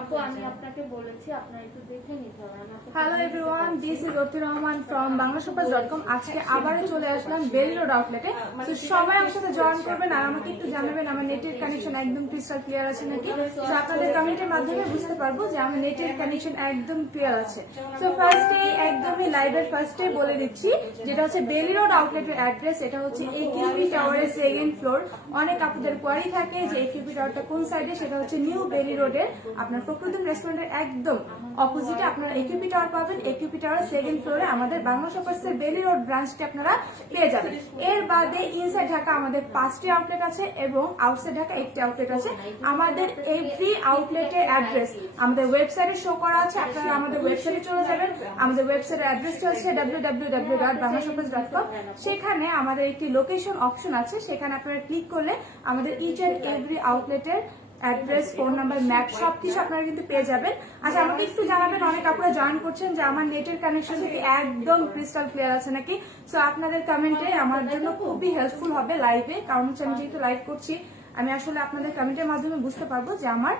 আপু আমি আপনাকে বলেছি আপনার একটু দেখে নিতে হবে। Hello everyone, this is Arthir Rahman from বাংলাশপাস.com। আজকে আবারও চলে আসলাম বেলি রোড আউটলেটে। তো সবাই আমার সাথে জয়েন করবেন আর আমাকে একটু জানাবেন আমার নেটের কানেকশন একদম ক্রিস্টাল ক্লিয়ার আছে নাকি। তো আপনাদের কমেন্টের মাধ্যমে বুঝতে পারবো যে আমার নেটের কানেকশন একদম ক্লিয়ার আছে। তো ফার্স্টে একদমই লাইভের ফার্স্টে বলে দিচ্ছি যেটা হচ্ছে বেলি রোড আউটলেটের অ্যাড্রেস। এটা হচ্ছে একিউপি টাওয়ারের সেকেন্ড ফ্লোর। অনেক আপনাদের কোয়ারি থাকে যে একিউপি টাওয়ারটা কোন সাইডে, সেটা হচ্ছে নিউ বেলি রোডের আপনার ফখরুদ্দিন রেস্টুরেন্টের একদম অপোজিটে আপনারা একিউপি টাওয়ার পাবেন। একিউপি টাওয়ার সেকেন্ড ফ্লোরে আমাদের বাংলা শপার্সের বেলি রোড ব্রাঞ্চটি আপনারা পেয়ে যাবেন। এর বাদে ইনসাইড ঢাকা আমাদের 5টি আউটলেট আছে এবং আউটসাইড ঢাকা 1টি আউটলেট আছে। আমাদের এভরি আউটলেটের অ্যাড্রেস আমাদের ওয়েবসাইটে শো করা আছে। আপনারা আমাদের ওয়েবসাইটে চলে যাবেন। আমাদের ওয়েবসাইটের অ্যাড্রেসটা হচ্ছে www.banglashoppers.com। সেখানে আমাদের একটি লোকেশন অপশন আছে, সেখানে আপনারা ক্লিক করলে আমাদের ইচ এন্ড এভরি আউটলেটের অ্যাড্রেস, ফোন নাম্বার, ম্যাপ সবকিছু আপনারা কিন্তু পেয়ে যাবেন। আচ্ছা, আমাকে একটু জানাবেন, অনেক আপনারা জয়েন করছেন যে আমার নেটের কানেকশন থেকে একদম ক্রিস্টাল ক্লিয়ার আছে নাকি। সো আপনাদের কমেন্টে আমার জন্য খুবই হেল্পফুল হবে লাইভে, কারণ হচ্ছে আমি যেহেতু লাইভ করছি আমি আসলে আপনাদের কমেন্টের মাধ্যমে বুঝতে পারবো যে আমার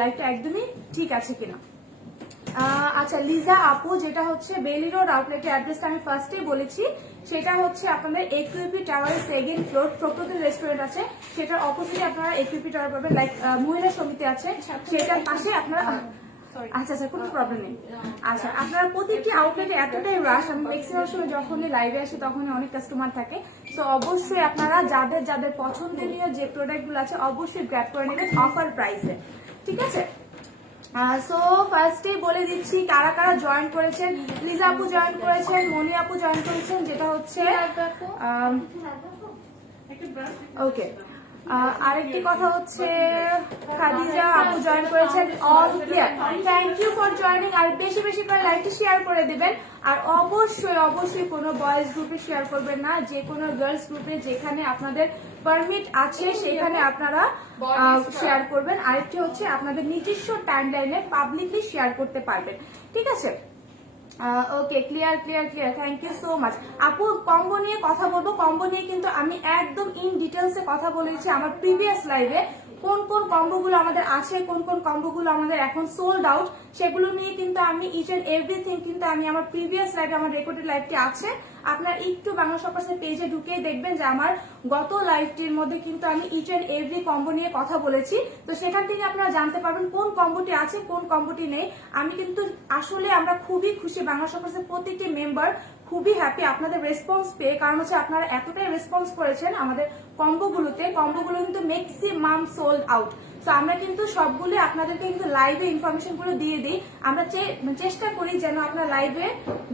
লাইভটা একদমই ঠিক আছে কিনা। আচ্ছা, লিজা আপু, যেটা হচ্ছে বেলি রোড আউটলেটের অ্যাড্রেসটা আমি ফার্স্টেই বলেছি, সেটা হচ্ছে আপনাদের একিউপি টাওয়ারের সেকেন্ড ফ্লোর প্রকৃতির রেস্টুরেন্ট আছে, সেটার অপোজিটে আপনারা একিউপি টাওয়ার পাবেন। লাইক মহিলা সমিতি আছে, সেটার পাশে আপনারা আচ্ছা কোনো প্রবলেম নেই। আচ্ছা, আপনারা প্রতিটি আউটলেটে এতটাই রাশ, আমি ম্যাক্সিমাম সময় যখনই লাইভে আসি তখনই অনেক কাস্টমার থাকে। তো অবশ্যই আপনারা যাদের যাদের পছন্দনীয় যে প্রোডাক্টগুলো আছে অবশ্যই গ্র্যাব করে নেবেন অফার প্রাইসে, ঠিক আছে। সো ফার্স্টেই বলে দিচ্ছি কারা কারা জয়েন করেছেন। লিজা আপু জয়েন করেছেন, মনি আপু জয়েন করেছেন, যেটা হচ্ছে ওকে। আরেকটি কথা হচ্ছে খাদিজা আপু জয়েন করেছেন, all clear. Thank you for joining. আর বেশি বেশি করে লাইকটি শেয়ার করে দিবেন। আর অবশ্যই অবশ্যই কোনো বয়েজ গ্রুপে শেয়ার করবেন না, যে কোনো গার্লস গ্রুপে যেখানে আপনাদের পারমিট আছে সেখানে আপনারা শেয়ার করবেন। আরেকটি হচ্ছে আপনাদের নিজস্ব টাইমলাইনে পাবলিকলি শেয়ার করতে পারবেন, ঠিক আছে। Okay, clear clear clear, thank you so much. আপু কম্বো নিয়ে কথা বলবো। কম্বো নিয়ে কিন্তু আমি একদম ইন ডিটেলসে কথা বলেছি আমার প্রিভিয়াস লাইভে। কোন কোন কম্বোগুলো আমাদের আছে, কোন কোন কম্বোগুলো আমাদের এখন সোল্ড আউট, সেগুলো নিয়ে কিন্তু আমি ইচ এন্ড এভরিথিং কিন্তু আমি আমার প্রিভিয়াস লাইভে, আমার রেকর্ডেড লাইভটি আছে, আপনার একটু বাংলা শপার্সের পেজে ঢুকেই দেখবেন যে আমার গত লাইভটির মধ্যে কিন্তু আমি ইচ এন্ড এভরি কম্বো নিয়ে কথা বলেছি। তো সেখান থেকে আপনারা জানতে পারবেন কোন কম্বোটি আছে কোন কম্বোটি নেই। আমি কিন্তু আসলে আমরা খুবই খুশি, বাংলা শপার্সের প্রতিটি মেম্বার খুবই হ্যাপি আপনাদের রেসপন্স পেয়ে, কারণ হচ্ছে আপনারা এতটাই রেসপন্স করেছেন আমাদের কম্বোগুলোতে। কম্বোগুলো কিন্তু ম্যাক্সিমাম সোল্ড আউট। তো আমরা কিন্তু সবগুলো আপনাদেরকে কিন্তু লাইভে ইনফরমেশন গুলো দিয়ে দিই। আমরা চেষ্টা করি যেন আপনার লাইভে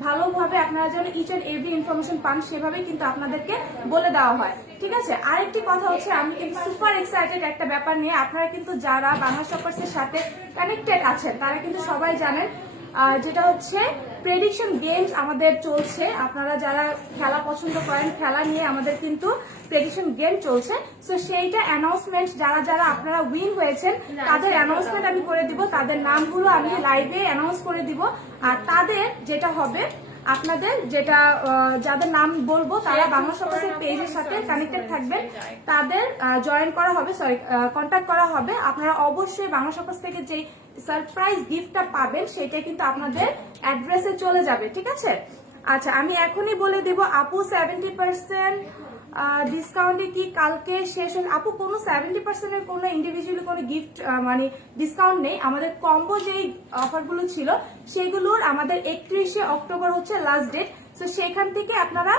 ভালোভাবে আপনারা যেন ইচ এন্ড এভরি ইনফরমেশন পান, সেভাবে কিন্তু আপনাদেরকে বলে দেওয়া হয়, ঠিক আছে। আরেকটি কথা হচ্ছে আমি কিন্তু সুপার এক্সাইটেড একটা ব্যাপার নিয়ে। আপনারা কিন্তু যারা বাংলা শপার্সের সাথে কানেক্টেড আছেন তারা কিন্তু সবাই জানেন, যেটা হচ্ছে প্রেডিকশন গেমস আমাদের চলছে। আপনারা যারা খেলা পছন্দ করেন, খেলা নিয়ে আমাদের কিন্তু প্রেডিকশন গেম চলছে। তো সেইটা অ্যানাউন্সমেন্ট যারা যারা আপনারা উইন হয়েছেন তাদের অ্যানাউন্সমেন্ট আমি করে দিব, তাদের নামগুলো আমি লাইভে অ্যানাউন্স করে দিব। আর তাদের যেটা হবে, আপনাদের যেটা যাদের নাম বলবো তারা বাংলা শপার্সের পেজের সাথে কানেক্টেড থাকবেন, তাদের জয়েন করা হবে, সরি কন্ট্যাক্ট করা হবে। আপনারা অবশ্যই বাংলা শপার্স থেকে যে সারপ্রাইজ গিফটটা পাবেন সেটা কিন্তু আপনাদের অ্যাড্রেসে চলে যাবে, ঠিক আছে। আচ্ছা, আমি এখনই বলে দিব আপু 70% ডিসকাউন্টে কি কালকে শেষ হয়ে? আপু কোনো 70% কোনো ইন্ডিভিজুয়ালি কোনো গিফট মানে ডিসকাউন্ট নেই। আমাদের কম্বো যেই অফারগুলো ছিল সেগুলোর আমাদের 31শে অক্টোবর হচ্ছে লাস্ট ডেট। তো সেখান থেকে আপনারা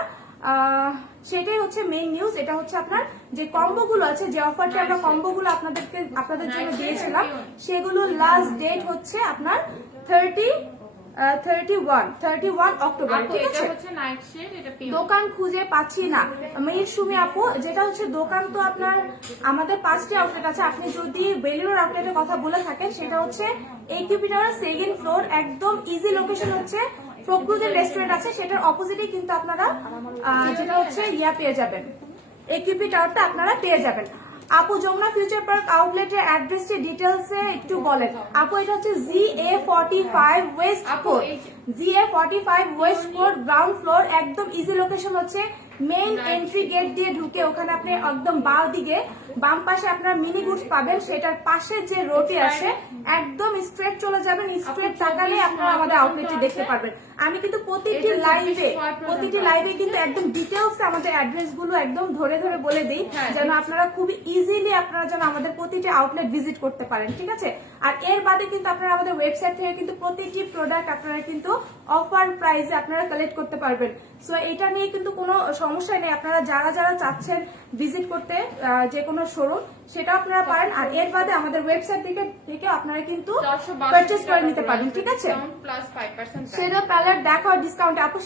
সেটাই হচ্ছে মেইন নিউজ। এটা হচ্ছে আপনার যে কম্বোগুলো আছে, যে অফারটা আমরা কম্বোগুলো আপনাদের জন্য দিয়েছিলাম, সেগুলো লাস্ট ডেট হচ্ছে আপনার 31 অক্টোবর, ঠিক আছে। দোকান খুঁজে পাচ্ছি না মির সুমি আপু, যেটা হচ্ছে দোকান তো আপনার আমাদের 5টি আউটলেট আছে। আপনি যদি বেলি রোড আউটলেটের কথা বলে থাকেন সেটা হচ্ছে একিউপি টাওয়ার সেকেন্ড ফ্লোর, একদম ইজি লোকেশন হচ্ছে ফখরুদ্দিন রেস্টুরেন্ট আছে, সেটার অপোজিটে কিন্তু আপনারা যেটা হচ্ছে পেয়ে যাবেন, একিউপি টাওয়ারটা আপনারা পেয়ে যাবেন। আপু যমুনা ফিউচার পার্ক আউটলেটের অ্যাড্রেসটি ডিটেলসে একটু বলেন। আপু এটা হচ্ছে GA45 West code, GA45 West code ground floor, একদম ইজি লোকেশন হচ্ছে মেইন এন্ট্রি গেট দিয়ে ঢুকে ওখানে আপনি একদম বাঁ দিকে বাম পাশে আপনারা মিনি গুডস পাবেন, সেটার পাশে যে রোটি আছে একদম স্ট্রেট চলে যাবেন, স্ট্রেট তাকালে আপনারা আমাদের আউটলেটটি দেখতে পারবেন। আমি কিন্তু প্রতিটি লাইভে কিন্তু একদম ডিটেলস আমাদের অ্যাড্রেস গুলো একদম ধরে ধরে বলে দিই, যেন আপনারা খুবই ইজিলি আপনারা যেন আমাদের প্রতিটি আউটলেট ভিজিট করতে পারেন, ঠিক আছে। আর এর বাদে কিন্তু আপনারা আমাদের ওয়েবসাইট থেকে কিন্তু প্রতিটি প্রোডাক্ট আপনারা কিন্তু অফার প্রাইসে আপনারা কালেক্ট করতে পারবেন। সো এটা নিয়ে কিন্তু কোনো সমস্যা নেই, আপনারা যারা যারা চাচ্ছেন ভিজিট করতে যে কোনো শোরুম সেটা আপনারা পারেন। আর এর বাদে আমাদের ওয়েবসাইট থেকে আপনারা কিন্তু পারচেজ করে নিতে পারেন, ঠিক আছে। সেটা প্যালেট দেখো ডিসকাউন্ট আপু,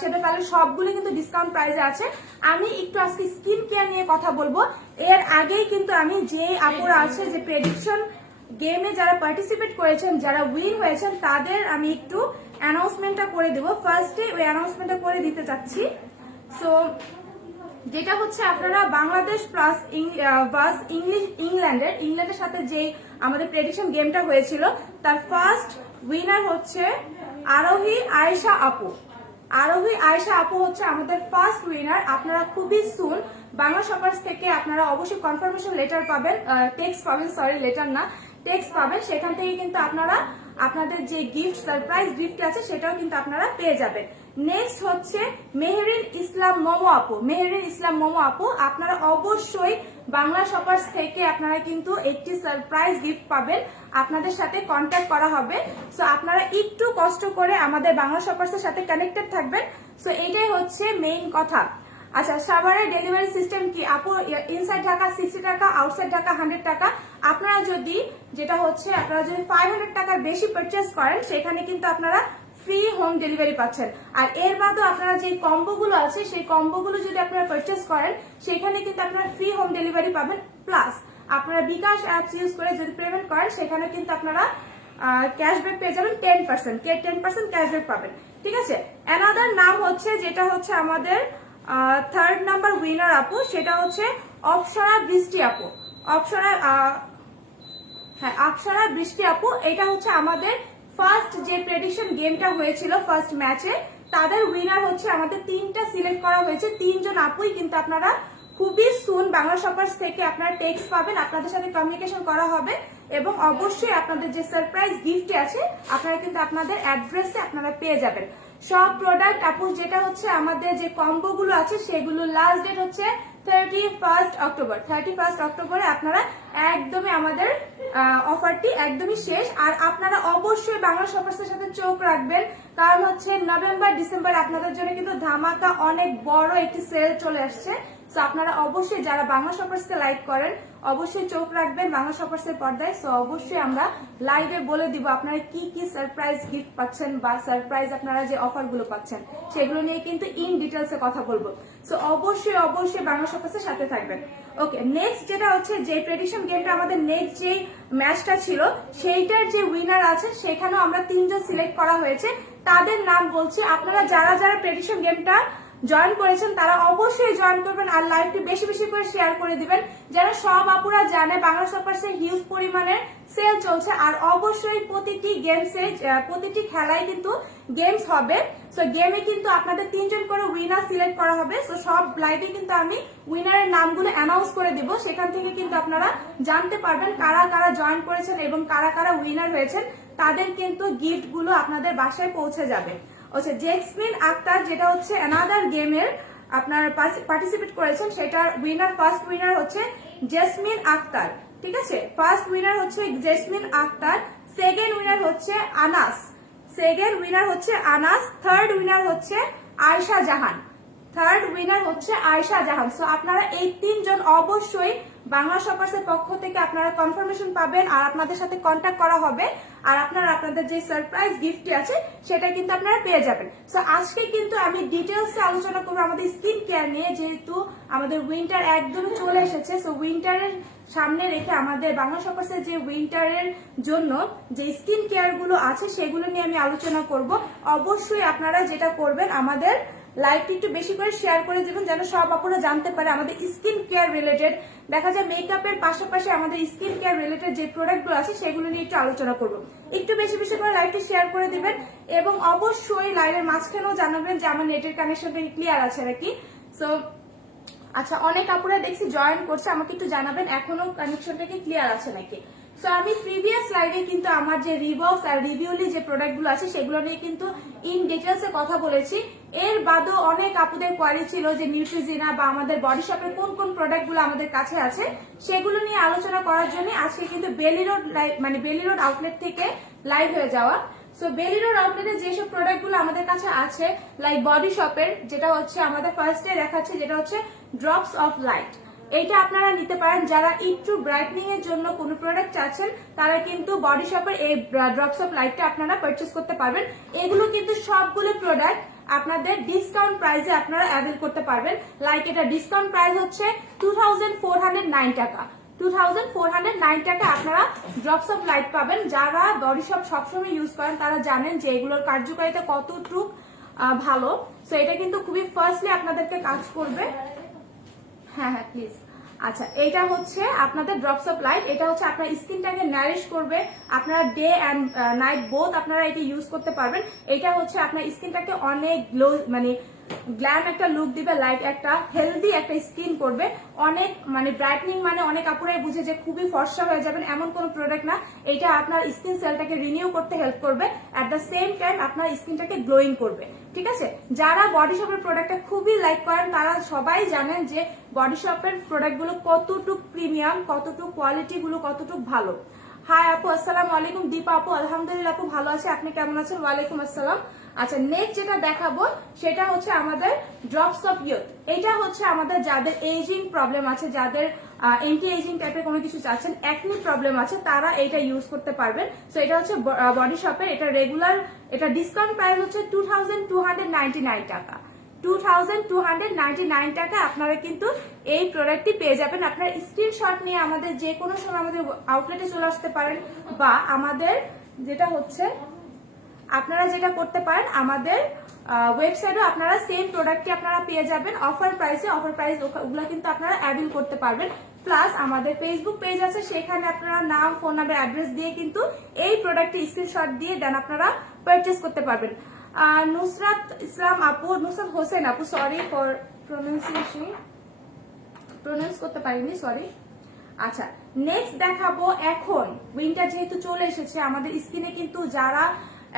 সেটা প্যালেট সবগুলো কিন্তু ডিসকাউন্ট প্রাইসে আছে। আমি একটু আজকে স্কিন কেয়ার নিয়ে কথা বলবো। এর আগেই কিন্তু আমি যে আপুরা আছে যে প্রেডিকশন গেমে যারা পার্টিসিপেট করেছেন, যারা উইন হয়েছেন, তাদের আমি একটু অ্যানাউন্সমেন্টটা করে দেবো। ফার্স্টে ওই অ্যানাউন্সমেন্টটা করে দিতে চাচ্ছি। সো যেটা হচ্ছে আপনারা বাংলাদেশ প্লাস ইংল্যান্ডের সাথে যে আমাদের প্রেডিকশন গেমটা হয়েছিল, তার ফার্স্ট উইনার হচ্ছে আরোহী আয়েশা আপু হচ্ছে আমাদের ফার্স্ট উইনার। আপনারা খুবই সুন বাংলা শপার্স থেকে আপনারা অবশ্যই কনফার্মেশন লেটার পাবেন, টেক্সট পাবেন, সরি লেটার না টেক্সট পাবেন। সেখান থেকে কিন্তু আপনারা আপনাদের যে গিফট সারপ্রাইজ গিফট আছে সেটাও কিন্তু আপনারা পেয়ে যাবেন। নেক্সট হচ্ছে মেহেরিন ইসলাম মোমো আপু, আপনারা অবশ্যই বাংলা শপার্স থেকে আপনারা কিন্তু একটি সারপ্রাইজ গিফট পাবেন, আপনাদের সাথে কন্ট্যাক্ট করা হবে। সো আপনারা একটু কষ্ট করে আমাদের বাংলা শপার্স এর সাথে কানেক্টেড থাকবেন। সো এটাই হচ্ছে মেইন কথা। আচ্ছা, সাভারের ডেলিভারি সিস্টেম কি আপু? ইনসাইড ঢাকা 60 টাকা, আউটসাইড ঢাকা 100 টাকা। আপনারা যদি 500 টাকার বেশি পারচেস করেন সেখানে কিন্তু আপনারা ফ্রি হোম ডেলিভারি পাচ্ছেন। আর এর বাদেও আপনারা যে কম্বোগুলো আছে সেই কম্বোগুলো যদি আপনারা পারচেস করেন সেখানে কিন্তু আপনারা ফ্রি হোম ডেলিভারি পাবেন। প্লাস আপনারা বিকাশ অ্যাপস ইউজ করে যদি পেমেন্ট করেন সেখানে কিন্তু আপনারা ক্যাশব্যাক পেয়ে যাবেন 10% ক্যাশব্যাক পাবেন, ঠিক আছে। অ্যানাদার নাম হচ্ছে যেটা হচ্ছে আমাদের থার্ড নাম্বার উইনার আপু, সেটা হচ্ছে অপসরা বৃষ্টি আপু। এটা হচ্ছে আমাদের ফার্স্ট যে প্রেডিকশন গেমটা হয়েছিল ফার্স্ট ম্যাচে, তাদের উইনার হচ্ছে আমাদের 3টা সিলেক্ট করা হয়েছে। 3জন আপুই কিন্তু আপনারা খুবই সুন বাংলা শপার্স থেকে আপনারা টেক্সট পাবেন, আপনাদের সাথে কমিউনিকেশন করা হবে এবং অবশ্যই আপনাদের যে সারপ্রাইজ গিফট আছে আপনারা কিন্তু আপনাদের অ্যাড্রেসে আপনারা পেয়ে যাবেন। সব প্রোডাক্ট আপু যেটা হচ্ছে আমাদের যে কম্বো গুলো আছে সেগুলো লাস্ট ডেট হচ্ছে 31 অক্টোবরে আপনারা একদমই আমাদের অফারটি একদমই শেষ। আর আপনারা অবশ্যই বাংলা শপার্সের সাথে চোখ রাখবেন, কারণ হচ্ছে নভেম্বর ডিসেম্বর আপনাদের জন্য কিন্তু ধামাকা অনেক বড় একটি সেল চলে আসছে। সো আপনারা অবশ্যই যারা বাংলা শপার্সকে লাইক করেন অবশ্যই চোখ রাখবেন বাংলা শপার্সের পর্দায়। সো অবশ্যই আমরা লাইভে বলে দিব আপনারা কি কি সারপ্রাইজ গিফট পাচ্ছেন বা সারপ্রাইজ আপনারা যে অফার গুলো পাচ্ছেন সেগুলো নিয়ে কিন্তু ইন ডিটেলসে কথা বলবো। সো অবশ্যই বাংলা শপার্সের সাথে থাকবেন। ওকে, নেক্সট যেটা হচ্ছে যে প্রেডিকশন গেমটা আমাদের নেক্সট যে ম্যাচটা ছিল সেইটার যে উইনার আছে সেখানেও আমরা 3জন সিলেক্ট করা হয়েছে। তাদের নাম বলছি, আপনারা যারা যারা প্রেডিকশন গেমটা জয়েন করেছেন তারা অবশ্যই জয়েন করবেন আর লাইভটি বেশি বেশি করে শেয়ার করে দিবেন, যেন সব আপুরা জানে বাংলা শপার্সে হিউজ পরিমাণের সেল চলছে। আর অবশ্যই প্রতিটি খেলায় কিন্তু গেমস হবে। সো গেমে কিন্তু আপনাদের 3জন করে উইনার সিলেক্ট করা হবে। সো সব লাইভে কিন্তু আমি উইনারের নামগুলো অ্যানাউন্স করে দিব, সেখান থেকে কিন্তু আপনারা জানতে পারবেন কারা কারা জয়েন করেছেন এবং কারা কারা উইনার হয়েছেন। তাদের কিন্তু গিফট গুলো আপনাদের বাসায় পৌঁছে যাবে। আচ্ছা, জেসমিন আক্তার যেটা হচ্ছে অ্যানাদার গেমের আপনার পার্টিসিপেট করেছেন, সেটার ফার্স্ট উইনার হচ্ছে জেসমিন আক্তার, ঠিক আছে। ফার্স্ট উইনার হচ্ছে জেসমিন আক্তার, সেকেন্ড উইনার হচ্ছে আনাস, থার্ড উইনার হচ্ছে আয়েশা জাহান। সো আপনারা এই 3জন অবশ্যই বাংলা শপার্সের পক্ষ থেকে আপনারা কনফার্মেশন পাবেন আর আপনাদের সাথে কন্ট্যাক্ট করা হবে আর আপনারা আপনাদের যে সারপ্রাইজ গিফটটি আছে সেটা কিন্তু আপনারা পেয়ে যাবেন। সো আজকে কিন্তু আমি ডিটেলসে আলোচনা করবো আমাদের স্কিন কেয়ার নিয়ে, যেহেতু আমাদের উইন্টার একদমই চলে এসেছে। সো উইন্টারের সামনে রেখে আমাদের বাংলা শপার্সের যে উইন্টারের জন্য যে স্কিন কেয়ার গুলো আছে সেগুলো নিয়ে আমি আলোচনা করব। অবশ্যই আপনারা যেটা করবেন আমাদের লাইভটি একটু বেশি করে শেয়ার করে দিবেন, যেন সব আপুরা জানতে পারে আমাদের স্কিন কেয়ার রিলেটেড। দেখা যায় মেকআপের পাশাপাশি আমাদের স্কিন কেয়ার রিলেটেড যে প্রোডাক্টগুলো আছে সেগুলো নিয়ে একটু আলোচনা করব। একটু বেশি বেশি করে লাইভটি শেয়ার করে দিবেন এবং অবশ্যই লাইভের মাঝখানেও জানাবেন যে আমার নেটের কানেকশনটা ক্লিয়ার আছে নাকি। সো আচ্ছা, অনেক আপুরা দেখছি জয়েন করছে, আমাকে একটু জানাবেন এখনো কানেকশনটা কি ক্লিয়ার আছে নাকি। সো আমি প্রিভিয়াস লাইভে কিন্তু আমার যে রিবক্স আর রিভিউলি যে প্রোডাক্টগুলো আছে সেগুলো নিয়ে কিন্তু ইন ডিটেলসে কথা বলেছি। এর বাদেও অনেক আপুদের কোয়ারি ছিল যে নিউট্রিজিনা বা আমাদের বডি শপের কোন কোন প্রোডাক্টগুলো আমাদের কাছে আছে সেগুলো নিয়ে আলোচনা করার জন্য আজকে কিন্তু বেলি রোড মানে বেলি রোড আউটলেট থেকে লাইভ হয়ে যাওয়া। সো বেলি রোড আউটলেটে যেসব প্রোডাক্টগুলো আমাদের কাছে আছে লাইক বডি শপের, যেটা হচ্ছে আমাদের ফার্স্টে দেখাচ্ছে, যেটা হচ্ছে ড্রপস অফ লাইট। এইটা আপনারা নিতে পারেন যারা একটু ব্রাইটনিং এর জন্য কোনো প্রোডাক্ট চাচ্ছেন, তারা কিন্তু বডি শপের এই ড্রপস অফ লাইটটা আপনারা পারচেজ করতে পারবেন। এগুলো কিন্তু সবগুলো প্রোডাক্ট আপনাদের ডিসকাউন্ট প্রাইসে আপনারা অ্যাভেল করতে পারবেন। লাইক এটা ডিসকাউন্ট প্রাইস হচ্ছে 2409 টাকা। 2409 টাকা আপনারা ড্রপস অফ লাইট পাবেন। যারা বডি শপ সবসময় ইউজ করেন তারা জানেন যে এগুলোর কার্যকারিতা কতটুকু ভালো। সো এটা কিন্তু খুবই ফার্স্টলি আপনাদেরকে কাজ করবে। হ্যাঁ হ্যাঁ প্লিজ। আচ্ছা, এটা হচ্ছে আপনাদের ড্রপস অফ লাইট। এটা হচ্ছে আপনার স্কিনটাকে নারিশ করবে, আপনারা ডে অ্যান্ড নাইট বোথ আপনারা এটা ইউজ করতে পারবেন। এটা হচ্ছে আপনার স্কিনটাকে অনেক গ্লো মানে গ্ল্যাম একটা লুক দিবে, লাইক একটা হেলদি একটা স্কিন করবে, অনেক মানে ব্রাইটনিং মানে অনেক আপুরাই বুঝে যে খুবই ফর্সা হয়ে যাবেন এমন কোন প্রোডাক্ট না। এটা আপনার স্কিন সেলটাকে রিনিউ করতে হেল্প করবে, অ্যাট দ্য সেম টাইম আপনার স্কিনটাকে গ্লোয়িং করবে। ঠিক আছে, যারা বডি শপের প্রোডাক্টটা খুবই লাইক করেন তারা সবাই জানেন যে বডি শপের প্রোডাক্টগুলো কতটুকু প্রিমিয়াম, কতটুকু কোয়ালিটি গুলো কতটুকু ভালো। হাই আপু, আসসালামু আলাইকুম। দীপা আপু, আলহামদুলিল্লাহ আপু ভালো আছে, আপনি কেমন আছেন? ওয়ালাইকুম আসসালাম। আচ্ছা, নেক্সট যেটা দেখাবো সেটা হচ্ছে আমাদের ড্রপস অফ ইয়ুথ। এটা হচ্ছে আমাদের যাদের এজিং প্রবলেম আছে, যাদের এন্টি এজিং টাইপের কোনো কিছু চাচ্ছেন, একনি প্রবলেম আছে, তারা এটা ইউজ করতে পারবেন। সো এটা হচ্ছে বডি শপের, এটা রেগুলার, এটা ডিসকাউন্ট প্রাইস হচ্ছে 2299 টাকা। 2299 টাকা আপনারা কিন্তু এই প্রোডাক্টটি পেয়ে যাবেন। আপনার স্ক্রিনশট নিয়ে আমাদের যে কোনো সময় আমাদের আউটলেটে চলে আসতে পারেন, বা আমাদের যেটা হচ্ছে আপনারা যেটা করতে পারেন আমাদের ওয়েবসাইটে আপনারা সেম প্রোডাক্টটি আপনারা পেয়ে যাবেন অফার প্রাইসে। অফার প্রাইস ওগুলো কিন্তু আপনারা অ্যাভেল করতে পারবেন। প্লাস আমাদের ফেসবুক পেজ আছে, সেখানে আপনারা নাম, ফোন নাম্বার, অ্যাড্রেস দিয়ে কিন্তু এই প্রোডাক্টটি স্ক্রিনশট দিয়ে দেন আপনারা পারচেস করতে পারবেন। নুসরাত ইসলাম আপু, নুসরাত হোসেন আপু, সরি ফর প্রোনাউন্সিয়েশন, প্রোনাউন্স করতে পারিনি, সরি। আচ্ছা, নেক্সট দেখাবো। এখন উইন্টার যেহেতু চলে এসেছে, আমাদের স্কিনে কিন্তু যারা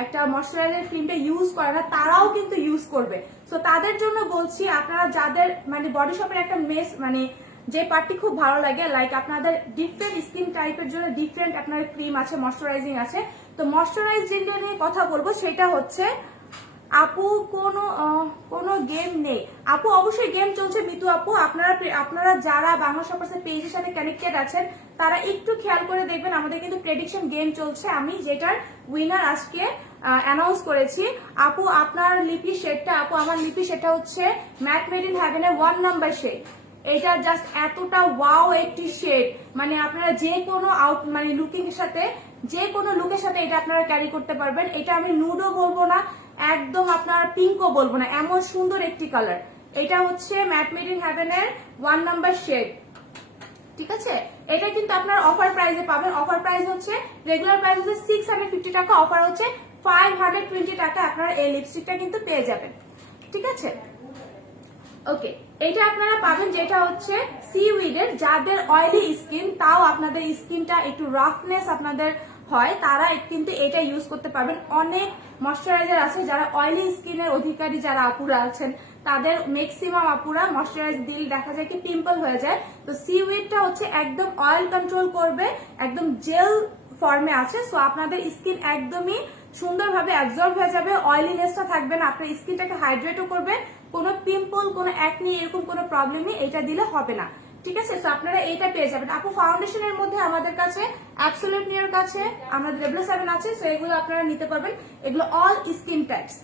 একটা ময়শ্চারাইজার ক্রিমটা ইউজ করে না তারাও কিন্তু ইউজ করবে। সো তাদের জন্য বলছি, আপনারা যাদের মানে বডি শপের একটা মেস মানে যে পার্টটি খুব ভালো লাগে, লাইক আপনাদের ডিফারেন্ট স্কিন টাইপের জন্য ডিফারেন্ট আপনার ক্রিম আছে, ময়শ্চারাইজিং আছে। তো ময়শ্চারাইজিং নিয়ে কথা বলবো, সেটা হচ্ছে আপু কোনো গেম নেই। আপু অবশ্যই গেম চলছে মিতু আপু। আপনারা যারা বাংলা শপার্সের পেজের সাথে কানেক্টেড আছেন তারা একটু খেয়াল করে দেখবেন, আমাদের কিন্তু প্রেডিকশন গেম চলছে। আমি যেটার উইনার আজকে অ্যানাউন্স করেছি। আপু আপনার লিপি শেডটা, আপু আমার লিপি শেডটা হচ্ছে ম্যাট মেড ইন হ্যাভেনের 1 নাম্বার শেড। এটা জাস্ট এতটা ওয়াও একটি শেড, মানে আপনারা যে কোনো মানে লুকিং এর সাথে, যে কোনো লুকের সাথে এটা আপনারা ক্যারি করতে পারবেন। এটা আমি নুডও বলবো না, একদম আপনারা পিঙ্কও বলবো না, এমন সুন্দর একটি কালার। এটা হচ্ছে ম্যাট মেড ইন হ্যাভেনের 1 নাম্বার শেড। ঠিক আছে, এটা কিন্তু আপনার অফার প্রাইসে পাবেন। অফার প্রাইস হচ্ছে রেগুলার প্রাইস হচ্ছে 650 টাকা, অফার হচ্ছে 520 টাকা আপনারা এই লিপস্টিকটা কিন্তু পেয়ে যাবেন। ঠিক আছে, ওকে, এটা আপনারা পাবেন, যেটা হচ্ছে সিউইডের। যাদের অয়েলি স্কিন, তাও আপনাদের স্কিনটা একটু রাফনেস আপনাদের হয়, তারা কিন্তু এটা ইউজ করতে পারবেন। অনেক ময়শ্চারাইজার আছে যারা অয়েলি স্কিনের অধিকারী, যারা আপুরা আছেন তাদের ম্যাক্সিমাম আপুরা ময়শ্চারাইজ দিলে দেখা যায় কি পিম্পল হয়ে যায়। তো সিউইডটা হচ্ছে একদম অয়েল কন্ট্রোল করবে, একদম জেল ফর্মে আছে। সো আপনাদের স্কিন একদমই সুন্দরভাবে অ্যাবজর্ব হয়ে যাবে, অয়েলিনেসটা থাকবে না, আপনার স্কিনটাকে হাইড্রেটও করবে। কোনো পিম্পল, কোনো অ্যাকনি এরকম কোনো প্রবলেমই এটা দিলে হবে না। ঠিক আছে, তো আপনারা এইটা পেয়ে যাবেন। আপু ফাউন্ডেশনের মধ্যে আমাদের কাছে অ্যাবসোলিউট নিউর কাছে আমাদের রেবলো 7 আছে, সো এগুলো আপনারা নিতে পারবেন। এগুলো অল স্কিন টাইপস।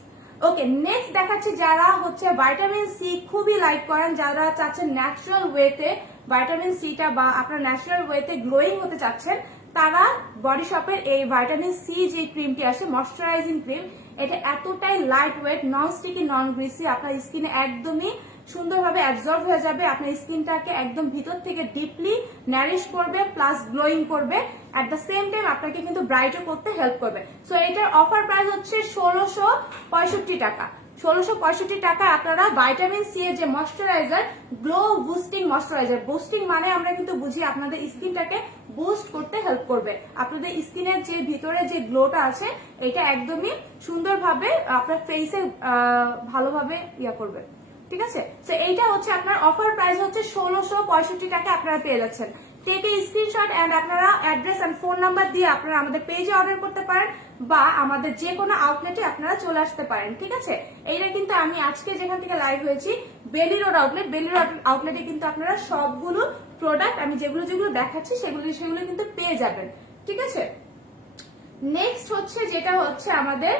ওকে, নেক্সট দেখাচ্ছি যারা হচ্ছে ভাইটামিন সি খুবই লাইক করেন, যারা চাচ্ছেন ন্যাচারাল ওয়েতে ভাইটামিন সিটা বা আপনার ন্যাচারাল ওয়েতে গ্লোয়িং হতে চাচ্ছেন, তারা বডি শপের এই ভাইটামিন সি যে ক্রিমটি আসে, ময়শ্চারাইজিং ক্রিম, এটা এতটাই লাইট ওয়েট, নন স্টিকি, নন গ্রিসি, আপনার স্কিনে একদমই সুন্দরভাবে অ্যাবজর্ব হয়ে যাবে, আপনার স্কিনটাকে একদম ভিতর থেকে ডিপলি নারিশ করবে, প্লাস গ্লোয়িং করবে, এট দ্য সেম টাইম আপনাকে কিন্তু ব্রাইটও করতে হেল্প করবে। সো এটার অফার প্রাইস হচ্ছে 1665 টাকা। 1665 টাকায় আপনারা ভিটামিন সি এর যে moisturiser, glow boosting moisturiser, boosting মানে আমরা কিন্তু বুঝি আপনাদের স্কিনটাকে বুস্ট করতে হেল্প করবে, আপনাদের স্কিনের যে ভিতরে যে গ্লোটা আছে এটা একদমই সুন্দরভাবে আপনার ফেসে ভালোভাবে ইয়া করবে, ঠিক আছে। তো এইটা হচ্ছে আপনার অফার প্রাইস হচ্ছে 1665 টাকা আপনারা পেয়ে যাচ্ছেন। টেক এ স্ক্রিনশট এন্ড আপনারা অ্যাড্রেস এন্ড ফোন নাম্বার দিয়ে আপনারা আমাদের পেজে অর্ডার করতে পারেন বা আমাদের যে কোনো আউটলেটে আপনারা চলে আসতে পারেন, ঠিক আছে। এইটা কিন্তু আমি আজকে যেখান থেকে লাইভ হয়েছি বেলি রোড আউটলেট, বেলি রোড আউটলেটে কিন্তু আপনারা সবগুলো প্রোডাক্ট আমি যেগুলো যেগুলো দেখাচ্ছি সেগুলো কিন্তু পেয়ে যাবেন, ঠিক আছে। নেক্সট হচ্ছে যেটা হচ্ছে আমাদের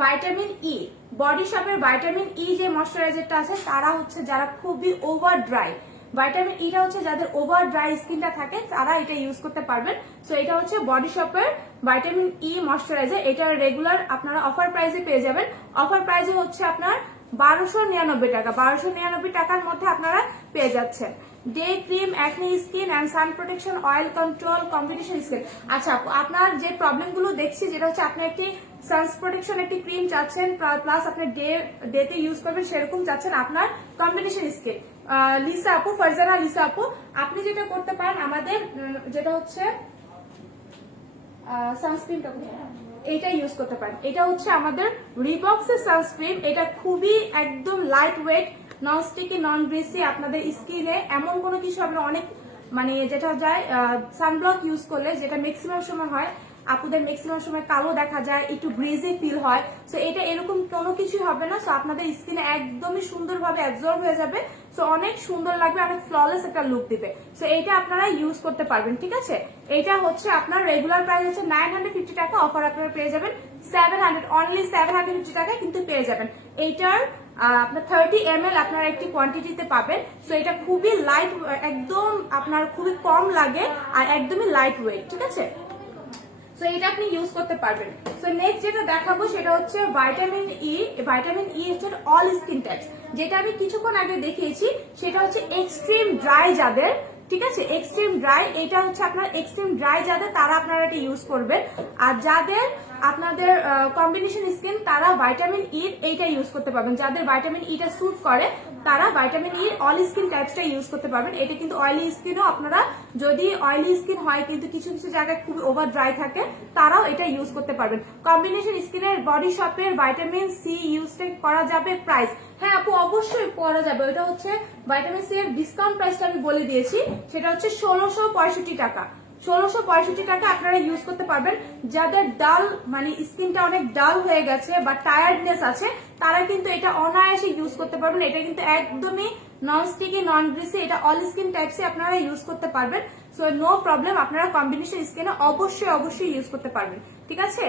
ভাইটামিন ই, বডি শপের ভাইটামিন ই যে ময়শ্চারাইজারটা আছে তারা হচ্ছে যারা খুবই ওভার ড্রাই, ভাইটামিন ইটা হচ্ছে যাদের ওভার ড্রাই স্কিনটা থাকে তারা এটা ইউজ করতে পারবেন। সো এটা হচ্ছে বডি শপের ভাইটামিন ই ময়শ্চারাইজার, এটা রেগুলার আপনারা অফার প্রাইসে পেয়ে যাবেন। অফার প্রাইসে হচ্ছে আপনার 1299 টাকা, 1299 টাকার মধ্যে আপনারা পেয়ে যাচ্ছেন। Day cream, acne skin and sun protection, oil control, combination skin. আচ্ছা, আপনার যে প্রবলেম গুলো দেখছি যেটা হচ্ছে আপনি একটি সানস প্রোটেকশন একটি ক্রিম চাচ্ছেন প্লাস আপনি ডেতে ইউজ করবেন সেরকম চাচ্ছেন আপনার কম্বিনেশন স্কিন। লিসা আপু, ফারজানা লিসা আপু, আপনি যেটা করতে পারেন আমাদের যেটা হচ্ছে সানস্ক্রিনটা এইটা ইউজ করতে পারেন। এটা হচ্ছে আমাদের রিবক্সের সানস্ক্রিন, এটা খুবই একদম লাইট ওয়েট, নন স্টিকি, নন গ্রিসি, আপনাদের স্কিনে এমন কোনো কিছু হবে অনেক মানে যেটা যায় সানব্লক ইউজ করলে যেটা ম্যাক্সিমাম সময় হয় আপুদের ম্যাক্সিমাম সময় কালো দেখা যায়, একটু গ্রিজি ফিল হয়, সো এটা এরকম কোনো কিছু হবে না। সো আপনাদের স্কিনে একদমই সুন্দরভাবে অ্যাবজর্ব হয়ে যাবে, সো অনেক সুন্দর লাগবে, অনেক ফ্ললেস একটা লুক দিবে। সো এইটা আপনারা ইউজ করতে পারবেন, ঠিক আছে। এটা হচ্ছে আপনার রেগুলার প্রাইস হচ্ছে 950 টাকা, অফার আপনারা পেয়ে যাবেন 700, অনলি 750 টাকা কিন্তু পেয়ে যাবেন। এইটার আপনার 30 ml আপনারা একটি কোয়ান্টিটিতে পাবেন। সো এটা খুবই লাইট, একদম আপনার খুবই কম লাগে আর একদমই লাইট ওয়েট, ঠিক আছে। সো এটা আপনি ইউজ করতে পারবেন। সো নেক্সট যেটা দেখাবো সেটা হচ্ছে ভাইটামিন ই, ভাইটামিন ই হচ্ছে অল স্কিন টাইপস, যেটা আমি কিছুক্ষণ আগে দেখিয়েছি সেটা হচ্ছে এক্সট্রিম ড্রাই যাদের, ঠিক আছে, এক্সট্রিম ড্রাই, এটা হচ্ছে আপনার এক্সট্রিম ড্রাই যাদের তারা আপনারা এটা ইউজ করবেন। আর যাদের আপনাদের কম্বিনেশন স্কিন তারা ভাইটামিন ই এইটা ইউজ করতে পারবেন, যাদের ভাইটামিন ইটা স্যুট করে তারা ভাইটামিন ই অল স্কিন টাইপসটা ইউজ করতে পারবেন। এটা কিন্তু অয়েলি স্কিনও আপনারা, যদি অয়েলি স্কিন হয় কিন্তু কিছু কিছু জায়গায় খুবই ওভার ড্রাই থাকে, তারাও এটা ইউজ করতে পারবেন। কম্বিনেশন স্কিনের বডি শপের ভাইটামিন সি ইউজ করা যাবে। প্রাইস, হ্যাঁ আপু অবশ্যই করা যাবে, ওইটা হচ্ছে ভাইটামিন সি এর ডিসকাউন্ট প্রাইসটা আমি বলে দিয়েছি, সেটা হচ্ছে 1665 টাকা। 1665 টাকা আপনারা ইউজ করতে পারবেন। যাদের ডাল মানে স্কিনটা অনেক ডাল হয়ে গেছে বা টায়ার্ডনেস আছে তারা কিন্তু এটা অনায়াসে ইউজ করতে পারবেন। এটা কিন্তু একদমই নন স্টিকি, নন গ্রিসি, এটা অল স্কিন টাইপসে আপনারা ইউজ করতে পারবেন। সো নো প্রবলেম, আপনারা কম্বিনেশন স্কিনে অবশ্যই অবশ্যই ইউজ করতে পারবেন, ঠিক আছে।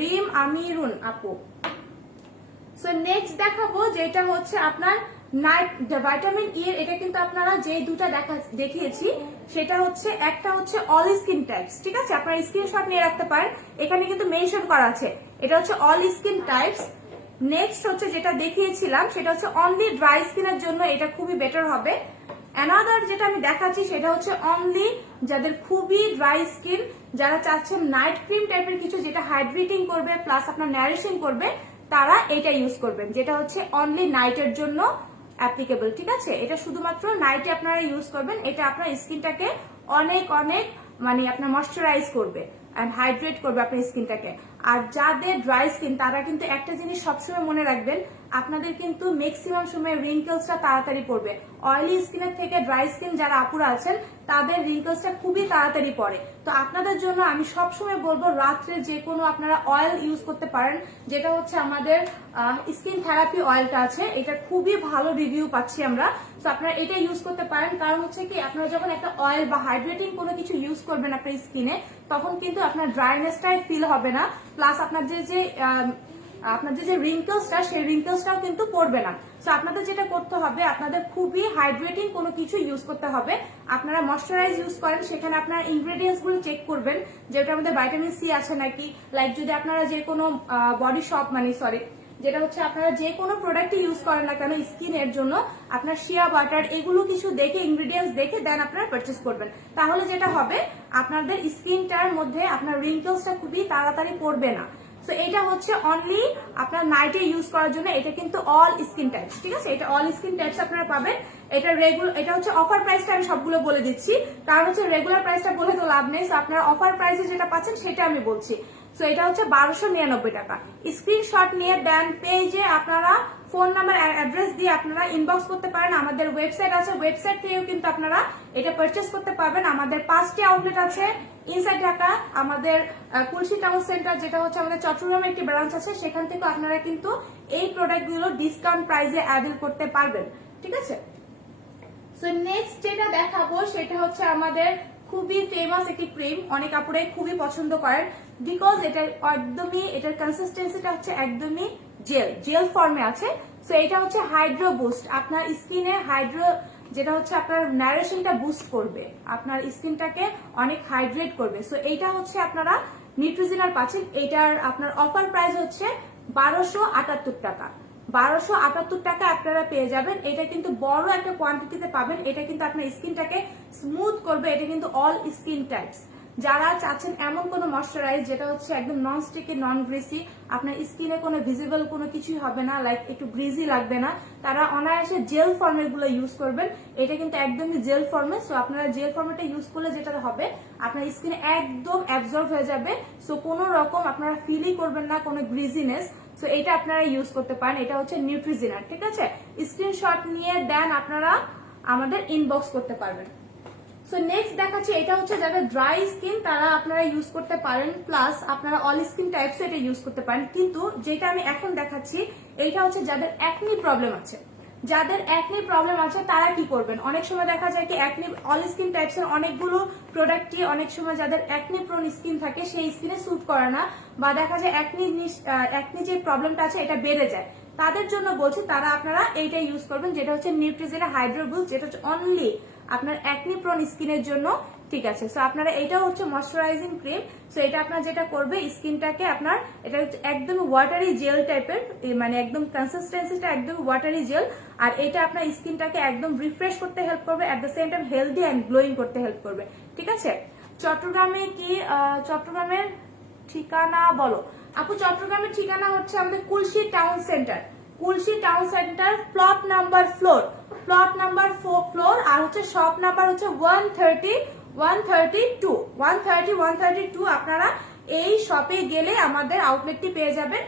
রিম আমিরুন আপু। সো নেক্সট দেখাবো যেটা হচ্ছে আপনার নাইট ভাইটামিন ই এর, এটা কিন্তু আপনারা যে দুটা দেখিয়েছি সেটা হচ্ছে একটা হচ্ছে অল স্কিন টাইপস, ঠিক আছে, আপনারা স্ক্রিনশট নিয়ে রাখতে পারেন, এখানে কিন্তু মেনশন করা আছে, এটা হচ্ছে অল স্কিন টাইপস। নেক্সট হচ্ছে যেটা দেখিয়েছিলাম সেটা হচ্ছে অনলি ড্রাই স্কিনের জন্য এটা খুবই বেটার হবে। অ্যানাদার যেটা আমি দেখাচ্ছি সেটা হচ্ছে অনলি যাদের খুবই ড্রাই স্কিন, যারা চাচ্ছেন নাইট ক্রিম টাইপের কিছু যেটা হাইড্রেটিং করবে প্লাস আপনার নারিশিং করবে, তারা এটা ইউজ করবেন, যেটা হচ্ছে অনলি নাইটের জন্য অ্যাপ্লিকেবল, ঠিক আছে। এটা শুধুমাত্র নাইটে আপনারা ইউজ করবেন, এটা আপনার স্কিনটাকে অনেক অনেক মানে আপনার ময়শ্চারাইজ করবে এন্ড হাইড্রেট করবে আপনার স্কিনটাকে। আর যাদের ড্রাই স্কিন তারা কিন্তু একটা জিনিস সবসময় মনে রাখবেন, আপনাদের কিন্তু ম্যাক্সিমাম সময় রিঙ্কলসটা তাড়াতাড়ি পড়বে। অয়েলি স্কিনের থেকে ড্রাই স্কিন যারা আপুরা আছেন তাদের রিঙ্কলসটা খুবই তাড়াতাড়ি পড়ে। তো আপনাদের জন্য আমি সবসময় বলবো রাত্রে যে কোনো আপনারা অয়েল ইউজ করতে পারেন, যেটা হচ্ছে আমাদের স্কিন থেরাপি অয়েলটা আছে, এটা খুবই ভালো রিভিউ পাচ্ছি আমরা। তো আপনারা এটা ইউজ করতে পারেন, কারণ হচ্ছে কি আপনারা যখন একটা অয়েল বা হাইড্রেটিং কোনো কিছু ইউজ করবেন আপনার স্কিনে তখন কিন্তু আপনার ড্রাইনেসটাই ফিল হবে না, প্লাস আপনার যে রিঙ্কলসটা সেই রিঙ্কলসটাও কিন্তু পড়বে না। সো আপনাদের যেটা করতে হবে, আপনাদের খুবই হাইড্রেটিং কোনো কিছু ইউজ করতে হবে। আপনারা ময়শ্চারাইজ ইউজ করেন সেখানে আপনার ইনগ্রেডিয়েন্টস গুলো চেক করবেন যেটা আমাদের ভাইটামিন সি আছে নাকি, লাইক যদি আপনারা যে কোনো বডি শপ যেটা হচ্ছে আপনারা যে কোনো প্রোডাক্ট ইউজ করেন না কেন স্কিনের জন্য, আপনার শিয়া বাটার এগুলো কিছু দেখে ইনগ্রেডিয়েন্টস দেখে দেন আপনারা পারচেস করবেন, তাহলে যেটা হবে আপনাদের স্কিনটার মধ্যে আপনার রিঙ্কলসটা খুবই তাড়াতাড়ি পড়বে না। সো সো এটা হচ্ছে অনলি আপনার নাইটে ইউজ করার জন্য, এটা কিন্তু অল স্কিন টাইপস, ঠিক আছে, এটা অল স্কিন টাইপস আপনারা পাবেন। এটা হচ্ছে অফার প্রাইসটা আমি সবগুলো বলে দিচ্ছি, কারণ হচ্ছে রেগুলার প্রাইসটা বলে তো লাভ নেই। সো আপনারা অফার প্রাইসে যেটা পাচ্ছেন সেটা আমি বলছি। সো এটা হচ্ছে 1299 টাকা। স্ক্রিনশট নিয়ে দেন পেজে আপনারা ফোন নাম্বার অ্যাড্রেস দিয়ে আপনারা ইনবক্স করতে পারেন। আমাদের ওয়েবসাইট আছে, ওয়েবসাইট থেকেও কিন্তু আপনারা এটা পারচেস করতে পারবেন। আমাদের 5টি আউটলেট আছে ইনসাইড ঢাকা, আমাদের কুলশি টাউন সেন্টার যেটা হচ্ছে আমাদের চট্টগ্রামে একটি ব্রাঞ্চ আছে, সেখান থেকে আপনারা কিন্তু এই প্রোডাক্টগুলো ডিসকাউন্ট প্রাইসে অ্যাভেল করতে পারবেন, ঠিক আছে। সো নেক্সট যেটা দেখাবো সেটা হচ্ছে আমাদের খুবই ফেমাস একটি ক্রিম, অনেক আপুরাই খুবই পছন্দ করেন, বিকজ এটা একদমই, এটার কনসিস্টেন্সিটা হচ্ছে একদমই জেল ফর্মে আছে। সো এটা হচ্ছে হাইড্রো বুস্ট, আপনার স্কিনে হাইড্রো যেটা হচ্ছে আপনার ন্যারেশনটা বুস্ট করবে, আপনার স্কিনটাকে অনেক হাইড্রেট করবে। সো এইটা হচ্ছে আপনারা নিউট্রিজিনার পাচ্ছেন। এটার আপনার অফার প্রাইস হচ্ছে 1278 টাকা। 1278 টাকা আপনারা পেয়ে যাবেন। এটা কিন্তু বড় একটা কোয়ান্টিটিতে পাবেন। এটা কিন্তু আপনার স্কিনটাকে স্মুথ করবে। এটা কিন্তু অল স্কিন টাইপস। যারা চাচ্ছেন এমন কোনো ময়শ্চারাইজ যেটা হচ্ছে একদম নন স্টিকি, নন গ্রিসি, আপনার স্কিনে কোনো ভিজিবল কোনো কিছুই হবে না, লাইক একটু গ্রিজি লাগবে না, তারা অনায়াসে জেল ফর্মের গুলো ইউজ করবেন। এটা কিন্তু একদমই জেল ফর্মে। সো আপনারা জেল ফর্মেটা ইউজ করলে যেটা হবে, আপনার স্কিনে একদম অ্যাবজর্ব হয়ে যাবে। সো কোনো রকম আপনারা ফিলই করবেন না কোনো গ্রিজিনেস। সো এটা আপনারা ইউজ করতে পারেন। এটা হচ্ছে নিউট্রিজিনার, ঠিক আছে। স্ক্রিনশট নিয়ে দেন আপনারা আমাদের ইনবক্স করতে পারবেন। সো নেক্সট দেখাচ্ছি, এটা হচ্ছে যাদের ড্রাই স্কিন তারা আপনারা ইউজ করতে পারেন, প্লাস আপনারা অল স্কিন টাইপস এটা ইউজ করতে পারেন। কিন্তু যেটা আমি এখন দেখাচ্ছি এইটা হচ্ছে যাদের অ্যাকনি প্রবলেম আছে, যাদের অ্যাকনি প্রবলেম আছে তারা কি করবেন। অনেক সময় দেখা যায় কি অ্যাকনি অল স্কিন টাইপস এর অনেকগুলো প্রোডাক্টই অনেক সময় যাদের অ্যাকনি প্রোন স্কিন থাকে সেই স্কিনে স্যুট করে না, বা দেখা যায় অ্যাকনি যে প্রবলেমটা আছে এটা বেড়ে যায়, তাদের জন্য বলছি তারা আপনারা এইটা ইউজ করবেন, যেটা হচ্ছে নিউট্রিজিনা হাইড্রো বুস্ট, যেটা হচ্ছে অনলি আপনার অ্যাকনি প্রোন স্কিনের জন্য, ঠিক আছে। সো আপনারা এটা হচ্ছে ময়শ্চারাইজিং ক্রিম। সো এটা আপনার যেটা করবে স্কিনটাকে আপনার, এটা একদম ওয়াটারি জেল টাইপের, মানে একদম কনসিস্টেন্সিটা একদম ওয়াটারি জেল, আর এটা আপনার স্কিনটাকে একদম রিফ্রেশ করতে হেল্প করবে, at the same time healthy and glowing করতে হেল্প করবে, ঠিক আছে। চট্টগ্রামে কি চট্টগ্রামের ঠিকানা বলো আপু? চট্টগ্রামের ঠিকানা হচ্ছে আমাদের Khulshi town centre, Khulshi town centre plot number floor, আর হচ্ছে শপ নাম্বার হচ্ছে 132। আপনারা এই শপে গেলে আমাদের আউটলেটটি পেয়ে যাবেন।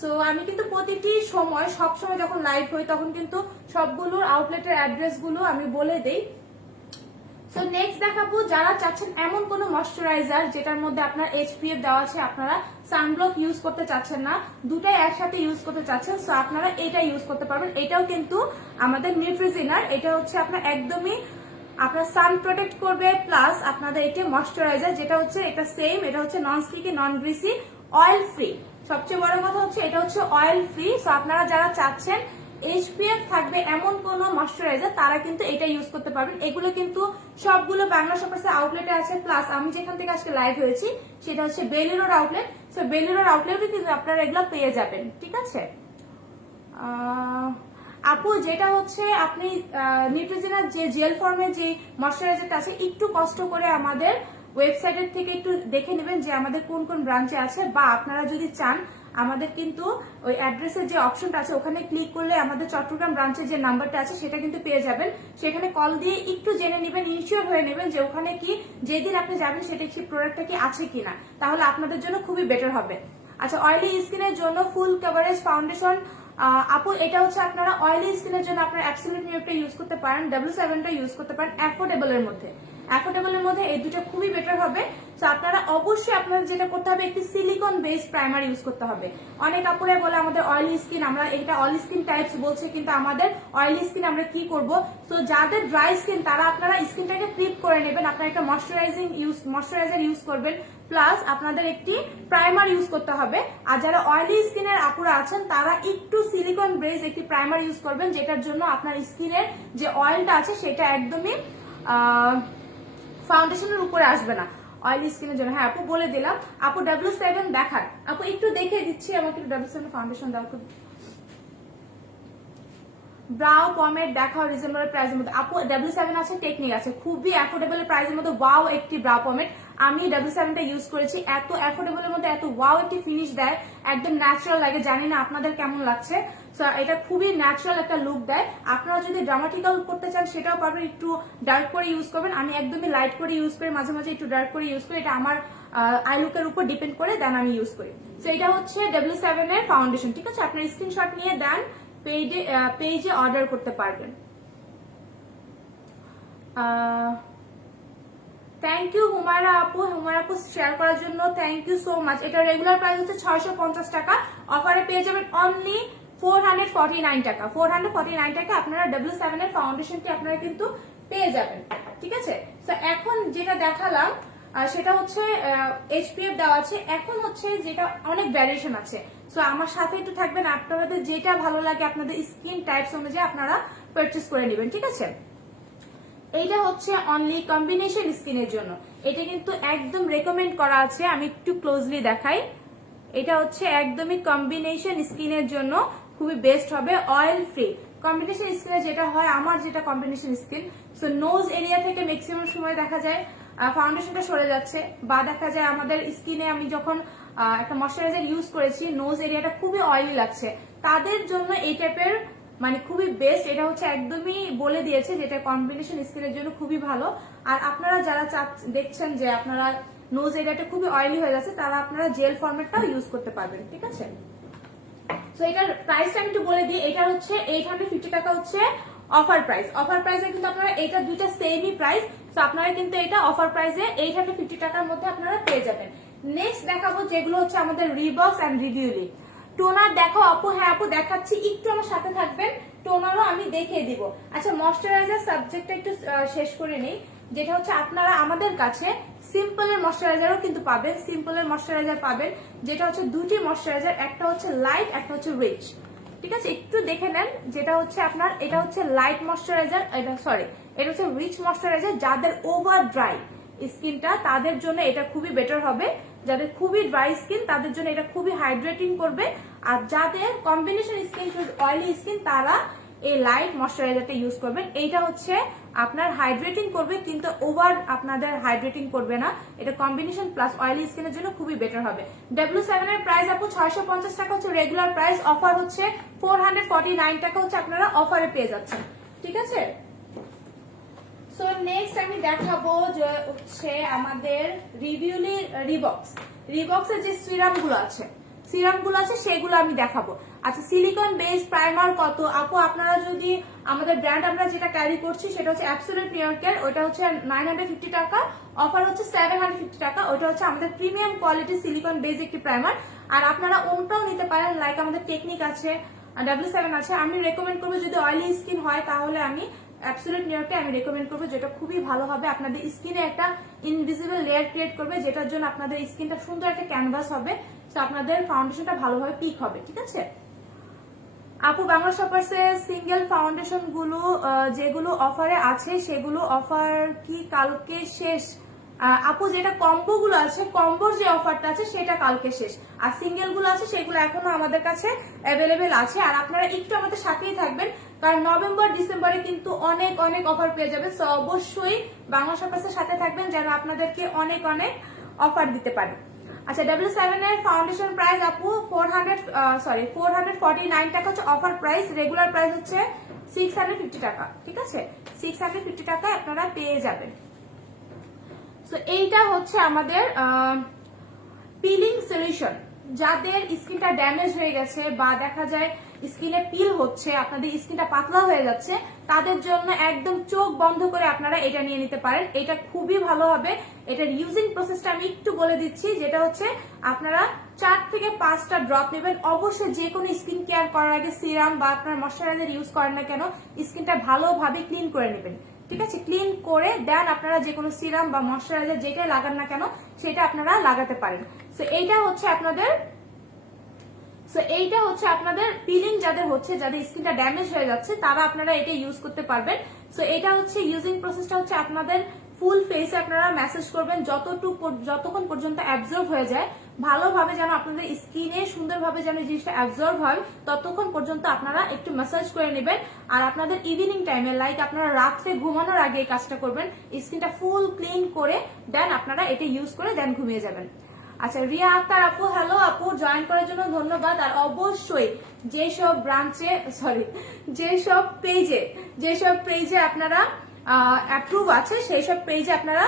সো আমি কিন্তু প্রতিটি সময়, সব সময় যখন লাইভ হই তখন কিন্তু সবগুলোর আউটলেটের অ্যাড্রেস গুলো আমি বলে দেই। সো নেক্সট দেখাবো যারা চাচ্ছেন এমন কোন ময়শ্চারাইজার যেটার মধ্যে আপনার SPF দেওয়া আছে, আপনারা সানব্লক ইউজ করতে চাচ্ছেন না, দুটাই একসাথে ইউজ করতে চাচ্ছেন, সো আপনারা এটা ইউজ করতে পারবেন। এটাও কিন্তু আমাদের নিউট্রিজিনার, এটা হচ্ছে আপনার একদমই আপনার সান প্রোটেক্ট করবে, প্লাস আপনাদের এটা ময়শ্চারাইজার যেটা হচ্ছে এটা সেম, এটা হচ্ছে নন স্টিকি, নন গ্রিসি, অয়েল ফ্রি। সবচেয়ে বড় কথা হচ্ছে এটা হচ্ছে অয়েল ফ্রি। সো আপনারা যারা চাচ্ছেন SPF থাকবে এমন কোন ময়শ্চারাইজার তারা কিন্তু এটা ইউজ করতে পারবেন। এগুলো কিন্তু সবগুলো বাংলা শপার্সের আউটলেটে আছে, প্লাস আমি যেখান থেকে আজকে লাইভ হয়েছি সেটা হচ্ছে বেলি রোড আউটলেট। সো বেলি রোড আউটলেটে কিন্তু আপনারা এগুলো পেয়ে যাবেন, ঠিক আছে। আপু যেটা হচ্ছে আপনি নিউট্রিজিনার যে জেল ফর্মের যে ময়শ্চারাইজারটা আছে, একটু কষ্ট করে আমাদের ওয়েবসাইটের থেকে একটু দেখে নেবেন যে আমাদের কোন কোন ব্রাঞ্চে আছে, বা আপনারা যদি চান আমাদের কিন্তু ওই অ্যাড্রেসের যে অপশনটা আছে ওখানে ক্লিক করলে আমাদের চট্টগ্রাম ব্রাঞ্চের যে নাম্বারটা আছে সেটা কিন্তু পেয়ে যাবেন। সেখানে কল দিয়ে একটু জেনে নেবেন, ইনশিওর হয়ে নেবেন যে ওখানে কি যেদিন আপনি যাবেন সেটা কি প্রোডাক্টটা কি আছে কিনা, তাহলে আপনাদের জন্য খুবই বেটার হবে। আচ্ছা, অয়েলি স্কিনের জন্য ফুল কভারেজ ফাউন্ডেশন আপু, এটা হচ্ছে আপনারা অয়েলি স্কিনের জন্য আপনার অ্যাবসলিউট নিউটটা ইউজ করতে পারেন, W7টা ইউজ করতে পারেন, অ্যাফোর্ডেবলের মধ্যে এই দুটো খুবই বেটার হবে। তো আপনারা অবশ্যই আপনাদের যেটা করতে হবে, একটি সিলিকন বেস প্রাইমার ইউজ করতে হবে। অনেক আপুরা বলে আমাদের অয়েলি স্কিন, আমরা এটা অয়েল স্কিন টাইপস বলছে, কিন্তু আমাদের অয়েলি স্কিন আমরা কি করব। তো যাদের ড্রাই স্কিন তারা আপনারা স্কিনটাকে প্রিপ করে নেবেন, আপনারা একটা ময়শ্চারাইজার ইউজ করবেন, প্লাস আপনাদের একটি প্রাইমার ইউজ করতে হবে। আর যারা অয়েলি স্কিনের আপুরা আছেন তারা একটু সিলিকন বেস একটি প্রাইমার ইউজ করবেন, যেটার জন্য আপনার স্কিনের যে অয়েলটা আছে সেটা একদমই ফাউন্ডেশনের উপরে আসবে না অয়েলি স্কিনের জন্য। হ্যাঁ আপু বলে দিলাম। আপু W7 দেখান, আপু একটু দেখে দিচ্ছি, আমাকে W7 ফাউন্ডেশন দাও। ব্রাউ পমেড দেখাও রিজনেবল প্রাইসের মধ্যে। আপু W7 আছে, টেকনিক আছে, খুবই অ্যাফোর্ডেবল প্রাইসের মধ্যে ওয়াও একটি ব্রাউ পমেড। আমি W7টা ইউজ করেছি, এত অ্যাফোর্ডেবলের মধ্যে এত ওয়াও একটি ফিনিশ দেয়, একদম ন্যাচারাল লাগে। জানি না আপনাদের কেমন লাগছে। সো এটা খুবই ন্যাচারাল একটা লুক দেয়। আপনারা যদি ড্রামাটিক্যাল করতে চান সেটাও পারবেন, একটু ডার্ক করে ইউজ করবেন। আমি একদমই লাইট করে ইউজ করি, মাঝে মাঝে একটু ডার্ক করে ইউজ করি, এটা আমার আই লুকের উপর ডিপেন্ড করে দেন আমি ইউজ করি। সো এটা হচ্ছে W7 এর ফাউন্ডেশন, ঠিক আছে? আপনার স্ক্রিনশট নিয়ে দেন পেজে অর্ডার করতে পারবেন। থ্যাংক ইউ হুমায়রা আপু, হুমায়রা আপু শেয়ার করার জন্য থ্যাংক ইউ সো মাচ। এটা রেগুলার প্রাইস হচ্ছে 650 টাকা, অফারে পেয়ে যাবেন অনলি 449 টাকা। 449 টাকা আপনারা W7 এর ফাউন্ডেশনটি আপনারা কিন্তু পেয়ে যাবেন, ঠিক আছে? তো এখন যেটা দেখালাম সেটা হচ্ছে HPF দেওয়া আছে। এখন হচ্ছে যেটা অনেক ভ্যারিয়েশন আছে, সো আমার সাথে একটু থাকবেন, আপনাদের যেটা ভালো লাগে আপনাদের স্কিন টাইপস অনুযায়ী আপনারা পারচেজ করে নেবেন, ঠিক আছে? এইটা হচ্ছে অনলি কম্বিনেশন স্কিনের জন্য, এটা কিন্তু একদম রেকমেন্ড করা আছে। আমি একটু ক্লোজলি দেখাই, এটা হচ্ছে একদমই কম্বিনেশন স্কিনের জন্য খুবই বেস্ট হবে, অয়েল ফ্রি। কম্বিনেশন স্কিনে যেটা হয়, আমার যেটা combination skin, so nose area থেকে ম্যাক্সিমাম সময় দেখা যায় ফাউন্ডেশনটা সরে যাচ্ছে, বা দেখা যায় আমাদের স্কিনে আমি যখন একটা ময়শ্চারাইজার ইউজ করেছি নোজ এরিয়াটা খুবই অয়েলি লাগছে, তাদের জন্য এই টাইপের মানে খুবই বেস্ট। এটা হচ্ছে একদমই বলে দিয়েছে যেটা কম্বিনেশন স্কিনের জন্য খুবই ভালো। আর আপনারা যারা দেখছেন যে আপনারা নোজ এরিয়াটা খুবই অয়েলি হয়ে যাচ্ছে, তারা আপনারা জেল ফরম্যাটটাও ইউজ করতে পারবেন, ঠিক আছে? সো এটার প্রাইসটা আমি একটু বলে দিই, এটা হচ্ছে 850 টাকা হচ্ছে অফার প্রাইস। অফার প্রাইসে কিন্তু আপনারা এটা দুইটা সেমই প্রাইস, তো আপনারা কিন্তু এটা অফার প্রাইসে 850 টাকার মধ্যে আপনারা পেয়ে যাবেন। নেক্সট দেখাবো যেগুলো হচ্ছে আমাদের রিবক্স এন্ড রিভিউলি। টোনার দেখো আপু, হ্যাঁ আপু দেখাচ্ছি, একটু আমার সাথে থাকবেন, টোনারও আমি দেখিয়ে দিব। আচ্ছা ময়শ্চারাইজার সাবজেক্টটা একটু শেষ করে নেই, যেটা হচ্ছে আপনারা আমাদের কাছে সিম্পলের ময়শ্চারাইজারও কিন্তু পাবেন, সিম্পলের ময়শ্চারাইজার পাবেন, যেটা হচ্ছে দুটি ময়শ্চারাইজার, একটা হচ্ছে লাইট, একটা হচ্ছে রিচ, ঠিক আছে? একটু দেখে নেন, যেটা হচ্ছে আপনার এটা হচ্ছে লাইট ময়শ্চারাইজার, এটা সরি এটা হচ্ছে রিচ ময়শ্চারাইজার। যাদের ওভার ড্রাই স্কিনটা তাদের জন্য এটা খুবই বেটার হবে, যাদের খুবই ড্রাই স্কিন তাদের জন্য এটা খুবই হাইড্রেটিং করবে, আর যাদের কম্বিনেশন স্কিন অয়েলি স্কিন তারা এই লাইট ময়শ্চারাইজারটা ইউজ করবেন। এইটা হচ্ছে আপনার হাইড্রেটিং করবে কিন্তু ওভার আপনাদের হাইড্রেটিং করবে না, এটা কম্বিনেশন প্লাস অয়েলি স্কিনের জন্য খুবই বেটার হবে। W7 এর প্রাইস আপু 650 টাকা হচ্ছে রেগুলার প্রাইস, অফার হচ্ছে 449 টাকা হচ্ছে আপনারা অফারে পেয়ে যাচ্ছেন, ঠিক আছে? সো নেক্সট আমি দেখাবো যে হচ্ছে আমাদের রিভিউলি রিবক্সের যে সিরামগুলো আছে সেগুলো আমি দেখাবো। আচ্ছা সিলিকন বেস প্রাইমার কত আপু? আপনারা যদি আমাদের ব্র্যান্ড আমরা যেটা ক্যারি করছি সেটা হচ্ছে অ্যাবসোলিউট নিউ ইয়র্কের, ওটা হচ্ছে 950 টাকা, অফার হচ্ছে 750 টাকা। ওটা হচ্ছে আমাদের প্রিমিয়াম কোয়ালিটি সিলিকন বেস একটি প্রাইমার। আর আপনারা ওটাও নিতে পারেন, লাইক আমাদের টেকনিক আছে, W7 আছে। আমি রেকমেন্ড করবো যদি অয়েলি স্কিন হয় তাহলে আমি অ্যাবসোলিউট নিউ ইয়র্কে আমি রেকমেন্ড করবো, যেটা খুবই ভালো হবে, আপনাদের স্কিনে একটা ইনভিজিবল লেয়ার ক্রিয়েট করবে, যেটার জন্য আপনাদের স্কিনটা সুন্দর একটা ক্যানভাস হবে, তো আপনাদের ফাউন্ডেশনটা ভালোভাবে পিক হবে, ঠিক আছে? আপু বাংলা শপার্সে সিঙ্গেল ফাউন্ডেশন গুলো যেগুলো অফারে আছে সেগুলো অফার কি কালকে শেষ? আপু যেটা কম্বো গুলো আছে, কম্বোর যে অফারটা আছে সেটা কালকে শেষ, আর সিঙ্গেল গুলো আছে সেগুলো এখনো আমাদের কাছে অ্যাভেলেবেল আছে। আর আপনারা একটু আমাদের সাথেই থাকবেন, কারণ নভেম্বর ডিসেম্বরে কিন্তু অনেক অনেক অফার পেয়ে যাবেন, তো অবশ্যই বাংলা শপার্সের সাথে থাকবেন যেন আপনাদেরকে অনেক অনেক অফার দিতে পারে। আচ্ছা W7 এর ফাউন্ডেশন প্রাইস আপু 449 টাকা হচ্ছে অফার প্রাইস, রেগুলার প্রাইস হচ্ছে 650 টাকা, ঠিক আছে? 650 টাকায় আপনারা পেয়ে যাবেন। সো এইটা হচ্ছে আমাদের পিলিং সলিউশন। যাদের স্কিনটা ড্যামেজ হয়ে গেছে বা দেখা যায় স্কিনে পিল হচ্ছে, আপনাদের স্কিনটা পাতলা হয়ে যাচ্ছে, তাদের জন্য একদম চোখ বন্ধ করে আপনারা এটা নিয়ে নিতে পারেন, এটা খুবই ভালো হবে। এটার ইউজিং প্রসেসটা আমি একটু বলে দিচ্ছি, যেটা হচ্ছে আপনারা 4 থেকে 5টা ড্রপ নেবেন। অবশ্যই যে কোনো স্কিন কেয়ার করার আগে সিরাম বা আপনার ময়শ্চারাইজার ইউজ করেন না কেন, স্কিনটা ভালোভাবে ক্লিন করে নেবেন, ঠিক আছে? ক্লিন করে দেন আপনারা যে কোনো সিরাম বা ময়শ্চারাইজার যেটাই লাগান না কেন সেটা আপনারা লাগাতে পারেন। সো এইটা হচ্ছে আপনাদের পিলিং যাদের হচ্ছে, যাদের স্কিনটা ড্যামেজ হয়ে যাচ্ছে তারা আপনারা এটা ইউজ করতে পারবেন। সো এটা হচ্ছে ইউজিং প্রসেসটা হচ্ছে আপনাদের ফুল ফেসে আপনারা ম্যাসেজ করবেন যতক্ষণ পর্যন্ত অ্যাবজর্ব হয়ে যায়, ভালোভাবে যেন আপনাদের স্কিনে সুন্দরভাবে যেন জিনিসটা অ্যাবজর্ব হয়, ততক্ষণ পর্যন্ত আপনারা একটু ম্যাসাজ করে নেবেন। আর আপনাদের ইভিনিং টাইমে লাইক আপনারা রাত্রে ঘুমানোর আগে এই কাজটা করবেন, স্কিনটা ফুল ক্লিন করে দেন আপনারা এটা ইউজ করে দেন ঘুমিয়ে যাবেন। আচ্ছা, রিয়া আক্তার আপু, হ্যালো আপু, জয়েন করার জন্য ধন্যবাদ। আর অবশ্যই যেসব পেজে আপনারা অ্যাপ্রুভ আছে সেই সব পেজে আপনারা,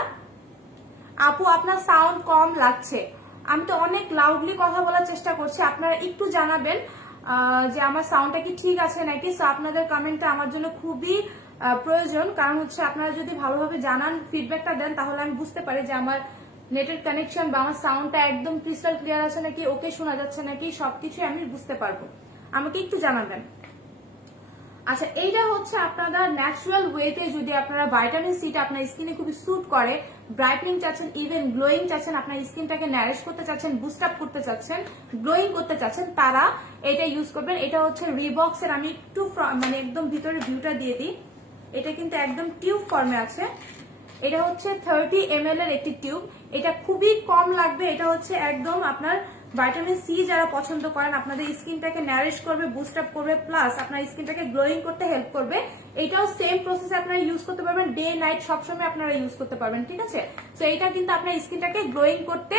আপু আপনার সাউন্ড কম লাগছে, আমি তো অনেক লাউডলি কথা বলার চেষ্টা করছি, আপনারা একটু জানাবেন যে আমার সাউন্ডটা কি ঠিক আছে নাকি। সো আপনাদের কমেন্টটা আমার জন্য খুবই প্রয়োজন, কারণ হচ্ছে আপনারা যদি ভালোভাবে জানান, ফিডব্যাকটা দেন, তাহলে আমি বুঝতে পারি যে আমার নেটের কানেকশন বা আমার সাউন্ডটা একদম ক্রিস্টাল ক্লিয়ার আছে নাকি, ওকে শোনা যাচ্ছে নাকি, সবকিছু আমি বুঝতে পারবো। আমাকে একটু জানাবেন। আচ্ছা, এইটা হচ্ছে আপনারা ন্যাচারাল ওয়েতে যদি আপনারা ভাইটামিন সিটা আপনার স্কিনে খুবই স্যুট করে, ব্রাইটনিং চাচ্ছেন, ইভেন গ্লোয়িং চাচ্ছেন, আপনার স্কিনটাকে ন্যারিশ করতে চাচ্ছেন, বুস্ট আপ করতে চাচ্ছেন, গ্লোয়িং করতে চাচ্ছেন, তারা এটা ইউজ করবেন। এটা হচ্ছে রিবক্সের, আমি একটু মানে একদম ভিতরে ভিউটা দিয়ে দিই। এটা কিন্তু একদম টিউব ফর্মে আছে। এটা হচ্ছে 30 ml এর একটি টিউব। এটা খুবই কম লাগবে। এটা হচ্ছে একদম আপনার ভিটামিন সি যারা পছন্দ করেন, আপনাদের স্কিনটাকে ন্যারিশ করবে, বুস্ট আপ করবে, প্লাস আপনার স্কিনটাকে গ্লোয়িং করতে হেল্প করবে। এটাও সেম প্রসেসে আপনারা ইউজ করতে পারবেন, ডে নাইট সবসময় আপনারা ইউজ করতে পারবেন, ঠিক আছে। তো এটা কিন্তু আপনার স্কিনটাকে গ্লোয়িং করতে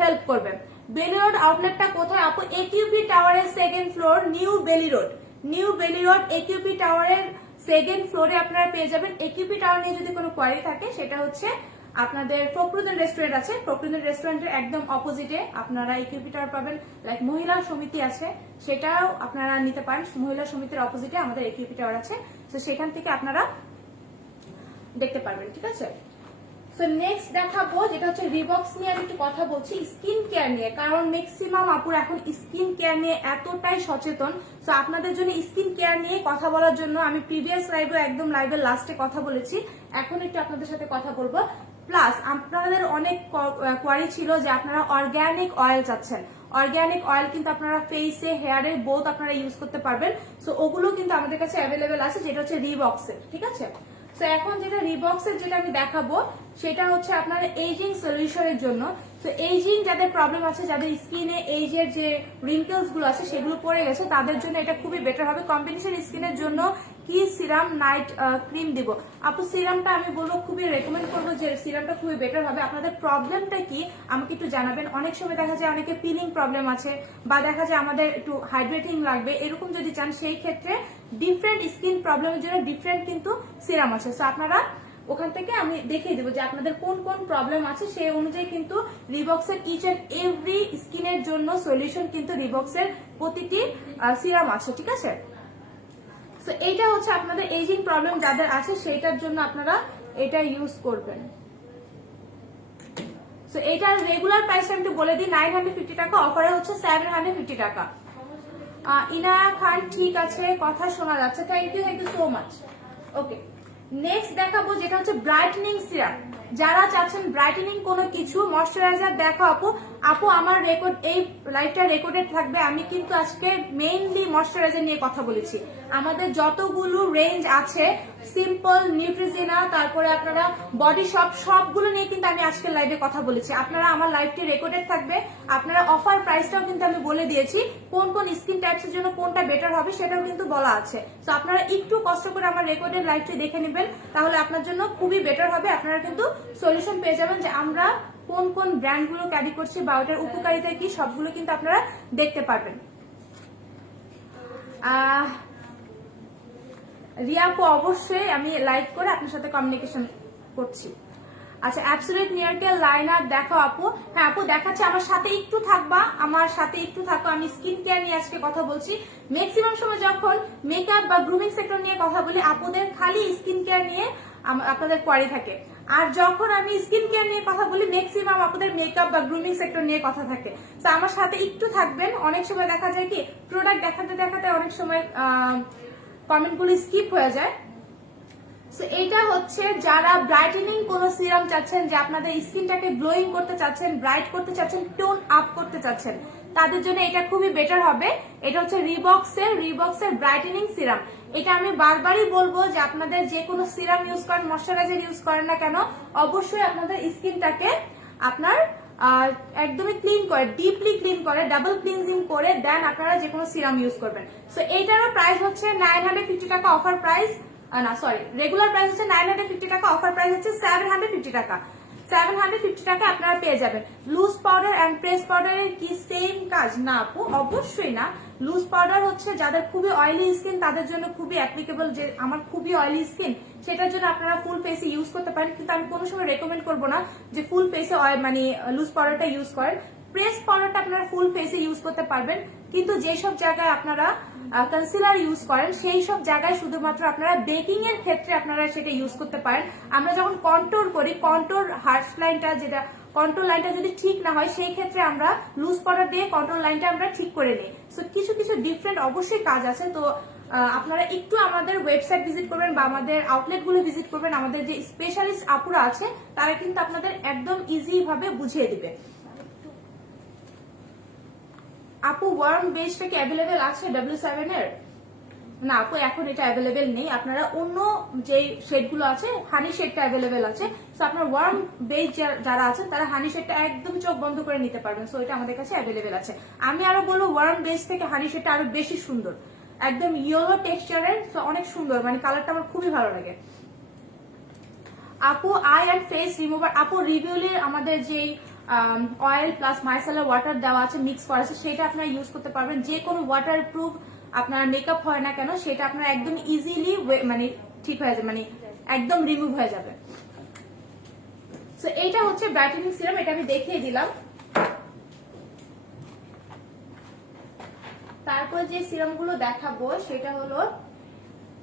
হেল্প করবে। বেলি রোড আউটলেটটা কোথায় আপু? একিউপি টাওয়ারের সেকেন্ড ফ্লোর, নিউ বেলি রোড একিউপি টাওয়ারের সেকেন্ড ফ্লোরে আপনারা পেয়ে যাবেন। একিউপি টাওয়ার নিয়ে যদি কোনো কোয়ারি থাকে, সেটা হচ্ছে আপনাদের ফখরুদ্দিন রেস্টুরেন্ট আছে, ফখরুদ্দিন রেস্টুরেন্টের একদম অপোজিটে আপনারা একিউপি টাওয়ার পাবেন। লাইক মহিলা সমিতি আছে, সেটাও আপনারা নিতে পারেন। মহিলা সমিতির অপোজিটে আমাদের একিউপি টাওয়ার আছে, তো সেখান থেকে আপনারা দেখতে পারবেন, ঠিক আছে। সো নেক্সট দেখাবো যেটা হচ্ছে রিবক্স নিয়ে আমি একটু কথা বলছি, স্কিন কেয়ার নিয়ে, কারণ ম্যাক্সিমাম আপুর এখন স্কিন কেয়ার নিয়ে এতটাই সচেতন। সো আপনাদের জন্য স্কিন কেয়ার নিয়ে কথা বলার জন্য আমি প্রিভিয়াস লাইভে একদম লাইভের লাস্টে কথা বলেছি, এখন একটু আপনাদের সাথে কথা বলবো। প্লাস আপনাদের অনেক কোয়ারি ছিল যে আপনারা অর্গ্যানিক অয়েল চাচ্ছেন। অর্গ্যানিক অয়েল কিন্তু আপনারা ফেসে, হেয়ারে বোথ আপনারা ইউজ করতে পারবেন। সো ওগুলো কিন্তু আমাদের কাছে অ্যাভেলেবেল আছে, যেটা হচ্ছে রিবক্সের, ঠিক আছে। তো এখন যেটা রিবক্সের যেটা আমি দেখাবো, সেটা হচ্ছে আপনার এইজিং সলিউশনের জন্য। তো এইজিং যাদের প্রবলেম আছে, যাদের স্কিনে এইজের যে রিঙ্কেলস গুলো আছে সেগুলো পড়ে গেছে, তাদের জন্য এটা খুবই বেটার হবে। কম্বিনেশন স্কিনের জন্য কি সিরাম নাইট ক্রিম দিব আপু? সিরামটা আমি বলবো, খুবই রেকমেন্ড করবো যে সিরামটা খুবই বেটার হবে। আপনাদের প্রবলেমটা কি আমাকে একটু জানাবেন। অনেক সময় দেখা যায় অনেকে পিলিং প্রবলেম আছে, বা দেখা যায় আমাদের একটু হাইড্রেটিং লাগবে, এরকম যদি চান, সেই ক্ষেত্রে ডিফারেন্ট স্কিন প্রবলেমের জন্য ডিফারেন্ট কিন্তু সিরাম আছে। সো আপনারা ওখান থেকে আমি দেখিয়ে দেবো যে আপনাদের কোন কোন প্রবলেম আছে, সেই অনুযায়ী কিন্তু রিবক্সের ইচ এন্ড এভরি স্কিনের জন্য সলিউশন কিন্তু রিবক্সের প্রতিটি সিরাম আছে, ঠিক আছে। সো এইটা হচ্ছে আপনাদের এজিং প্রবলেম যাদের আছে, সেইটার জন্য আপনারা এটা ইউজ করবেন। সো এইটার রেগুলার প্রাইসটা আমি একটু বলে দিই, 950 টাকা, অফারে হচ্ছে 750 টাকা। ইনায়া খান, ঠিক আছে, কথা শোনা যাচ্ছে, thank you so much. Okay, next দেখাবো যেটা হচ্ছে ব্রাইটেনিং সিরাম। যারা চাচ্ছেন ব্রাইটেনিং কোনো কিছু, ময়শ্চারাইজার দেখো আপু আমার রেকর্ড, এই লাইভটা রেকর্ডেড থাকবে। আমি কিন্তু আজকে মেইনলি ময়শ্চারাইজার নিয়ে কথা বলেছি। আমাদের যতগুলো রেঞ্জ আছে, সিম্পল, নিউট্রিজিনা, তারপরে আপনারা বডি শপ, সবগুলো নিয়ে কিন্তু আমি আজকের লাইভে কথা বলেছি। আপনারা আমার লাইভটি রেকর্ডেড থাকবে, আপনারা অফার প্রাইসটাও কিন্তু আমি বলে দিয়েছি, কোন কোন স্কিন টাইপসের জন্য কোনটা বেটার হবে সেটাও কিন্তু বলা আছে। তো আপনারা একটু কষ্ট করে আমার রেকর্ডেড লাইভটি দেখে নেবেন, তাহলে আপনার জন্য খুবই বেটার হবে। আপনারা কিন্তু সলিউশন পেয়ে যাবেন যে আমরা কোন কোন ব্র্যান্ডগুলো ক্যারি করছি বা ওটার উপকারিতা কি, সবগুলো কিন্তু আপনারা দেখতে পারবেন। রিয়াপু, অবশ্যই আমি লাইভ করে আপনার সাথে কমিউনিকেশন করছি। আচ্ছা, অ্যাবসলিউট মিরাকেল লাইনার দেখো আপু। হ্যাঁ আপু, দেখাচ্ছে, আমার সাথে একটু থাকবা, আমি স্কিন কেয়ার নিয়ে আজকে কথা বলছি। ম্যাক্সিমাম সময় যখন মেকআপ বা গ্রুমিং সেক্টর নিয়ে কথা বলি, আপুদের খালি স্কিন কেয়ার নিয়ে আপনাদের কোয়ারি থাকে। আর যখন আমি স্কিন কেয়ার নিয়ে কথা বলি, ম্যাক্সিমাম আপনাদের মেকআপ বা গ্রুমিং সেক্টর নিয়ে কথা থাকে। তো আমার সাথে একটু থাকবেন। অনেক সময় দেখা যায় কি, প্রোডাক্ট দেখাতে দেখাতে অনেক সময় কমেন্টগুলো স্কিপ হয়ে যায়। সো এটা হচ্ছে যারা ব্রাইটেনিং কোন সিরাম চাচ্ছেন, যে আপনাদের স্কিনটাকে গ্লোয়িং করতে চাচ্ছেন, ব্রাইট করতে চাচ্ছেন, টোন আপ করতে চাচ্ছেন, তাদের জন্য এটা খুবই বেটার হবে। এটা হচ্ছে রিবক্সের ব্রাইটেনিং সিরাম। এটা আমি বারবারই বলবো যে আপনাদের যে কোনো সিরাম ইউজ করেন, ময়শ্চারাইজার ইউজ করেন না কেন, অবশ্যই আপনাদের স্কিনটাকে আপনার একদমই ক্লিন করে, ডিপলি ক্লিন করে, ডাবল ক্লিনজিং করে দেন আপনারা যে কোনো সিরাম ইউজ করবেন। সো এইটারও প্রাইস হচ্ছে 950 টাকা অফার প্রাইস, না সরি রেগুলার প্রাইস হচ্ছে 950 টাকা, অফার প্রাইস হচ্ছে 750 টাকা। 750 টাকা আপনারা পেয়ে যাবেন। লুজ পাউডার এন্ড প্রেস পাউডারের কি সেম কাজ? না আপু, অবশ্যই না। লুজ পাউডার হচ্ছে যাদের খুবই অয়েলি স্কিন তাদের জন্য খুবই অ্যাপ্লিকেবল, যে আমার খুবই অয়েলি স্কিন সেটার জন্য আপনারা ফুল ফেসে ইউজ করতে পারেন, কিন্তু আমি কোনো সময় রেকমেন্ড করবো না যে ফুল ফেসে মানে লুজ পাউডারটা ইউজ করেন। প্রেস পাউডারটা আপনারা ফুল ফেসে ইউজ করতে পারবেন, কিন্তু যেসব জায়গায় আপনারা কনসিলার ইউজ করেন সেই সব জায়গায় শুধুমাত্র আপনারা বেকিং এর ক্ষেত্রে আপনারা সেটা ইউজ করতে পারেন। আমরা যখন কন্ট্রোল করি, কন্ট্রোল হার্শ লাইনটা যেটা কন্ট্রোল লাইনটা যদি ঠিক না হয় সেই ক্ষেত্রে আমরা লুজ পাউডার দিয়ে কন্ট্রোল লাইনটা আমরা ঠিক করে নিই। সো কিছু কিছু ডিফারেন্ট অবশ্যই কাজ আছে। তো আপনারা একটু আমাদের ওয়েবসাইট ভিজিট করবেন বা আমাদের আউটলেট গুলো ভিজিট করবেন, আমাদের যে স্পেশালিস্ট আপুরা আছে তারা কিন্তু আপনাদের একদম ইজি ভাবে বুঝিয়ে দিবে। আপু ওয়ার্ম বেসটা কি অ্যাভেলেবেল আছে W7 এর? না আপু, এখন এটা অ্যাভেলেবেল নেই। আপনারা অন্য যে শেডগুলো আছে, হানি শেডটা অ্যাভেলেবেল আছে। সো আপনার ওয়ার্ম বেস যারা আছেন তারা হানি শেডটা একদম চোখ বন্ধ করে নিতে পারবেন। সো এটা আমাদের কাছে অ্যাভেলেবেল আছে। আমি আরো বলবো ওয়ার্ম বেস থেকে হানি শেডটা আরো বেশি সুন্দর, একদম ইয়েলো টেক্সচারের, সো অনেক সুন্দর, মানে কালারটা আমার খুবই ভালো লাগে। আপু আই অ্যান্ড ফেস রিমুভার, আপু রিভিউলি আমাদের যে অয়েল প্লাস মাইসেলার ওয়াটার দেওয়া আছে, মিক্স করা আছে, সেটা আপনারা ইউজ করতে পারবেন। যে কোনো ওয়াটার প্রুফ আপনার মেকআপ হয় না কেন সেটা আপনার একদম ইজিলি মানে ঠিক হয়ে যাবে, মানে একদম রিমুভ হয়ে যাবে। সো এইটা হচ্ছে ব্রাইটেনিং সিরাম, এটা আমি দেখিয়ে দিলাম। তারপর যে সিরাম গুলো দেখাবো সেটা হলো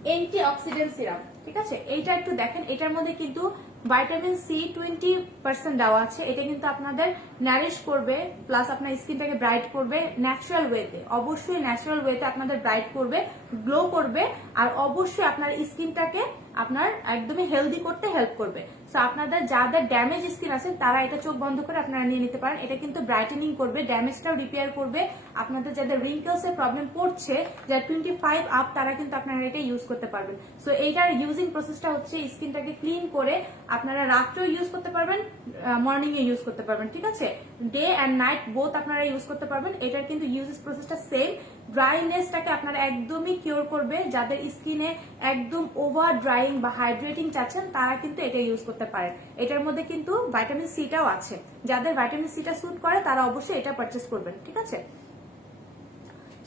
অ্যান্টি অক্সিডেন্ট সিরাম, ঠিক আছে? এইটা একটু দেখেন, এটার মধ্যে কিন্তু ভাইটামিন সি 20% দেওয়া আছে। এটা কিন্তু আপনাদের নারিশ করবে, প্লাস আপনার স্কিনটাকে ব্রাইট করবে ন্যাচারাল ওয়েতে, অবশ্যই ন্যাচারাল ওয়েতে আপনাদের ব্রাইট করবে, গ্লো করবে, আর অবশ্যই আপনার স্কিনটাকে আপনার একদমই হেলদি করতে হেল্প করবে। সো আপনাদের যাদের ড্যামেজ স্কিন আছে তারা এটা চোখ বন্ধ করে আপনারা নিয়ে নিতে পারেন। এটা কিন্তু ব্রাইটেনিং করবে, ড্যামেজটাও রিপেয়ার করবে। আপনাদের যাদের রিঙ্কেলস এর প্রবলেম পড়ছে, যারা 25 আপ, তারা কিন্তু আপনারা এটা ইউজ করতে পারবেন। সো এইটার ইউজিং প্রসেসটা হচ্ছে স্কিনটাকে ক্লিন করে আপনারা রাত্রেও ইউজ করতে পারবেন, মর্নিং এ ইউজ করতে পারবেন, ঠিক আছে? ডে অ্যান্ড নাইট বোথ আপনারা ইউজ করতে পারবেন। এটার কিন্তু ইউজেস প্রসেসটা সেম। ড্রাইনেসটাকে আপনারা একদমই কিওর করবে। যাদের স্কিনে একদম ওভার ড্রাইং বা হাইড্রেটিং চাচ্ছেন তারা কিন্তু এটা ইউজ করতে পারেন। এটার মধ্যে কিন্তু ভাইটামিন সিটাও আছে, যাদের ভাইটামিন সিটা স্যুট করে তারা অবশ্যই এটা পারচেস করবেন, ঠিক আছে?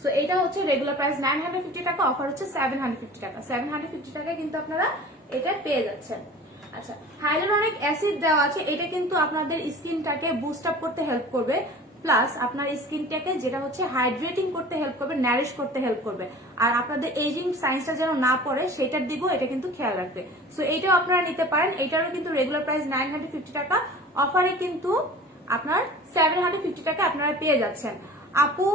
সো এটা হচ্ছে রেগুলার প্রাইস 950 টাকা, অফার হচ্ছে 750 টাকা। 750 টাকা কিন্তু আপনারা এটা পেয়ে যাচ্ছেন। আচ্ছা, হাইলুরনিক অ্যাসিড দেওয়া আছে, এটা কিন্তু আপনাদের স্কিনটাকে বুস্ট আপ করতে হেল্প করবে, প্লাস আপনার স্কিনটাকে যেটা হচ্ছে হাইড্রেটিং করতে হেল্প করবে, নারিশ করতে হেল্প করবে, আর আপনাদের এজিং সাইন্সটা যেন না পড়ে সেটার দিকেও এটা কিন্তু খেয়াল রাখবে। সো এইটাও আপনারা নিতে পারেন। এটারও কিন্তু রেগুলার প্রাইস 950 টাকা, অফারে কিন্তু আপনার 750 টাকা আপনারা পেয়ে যাচ্ছেন। আপু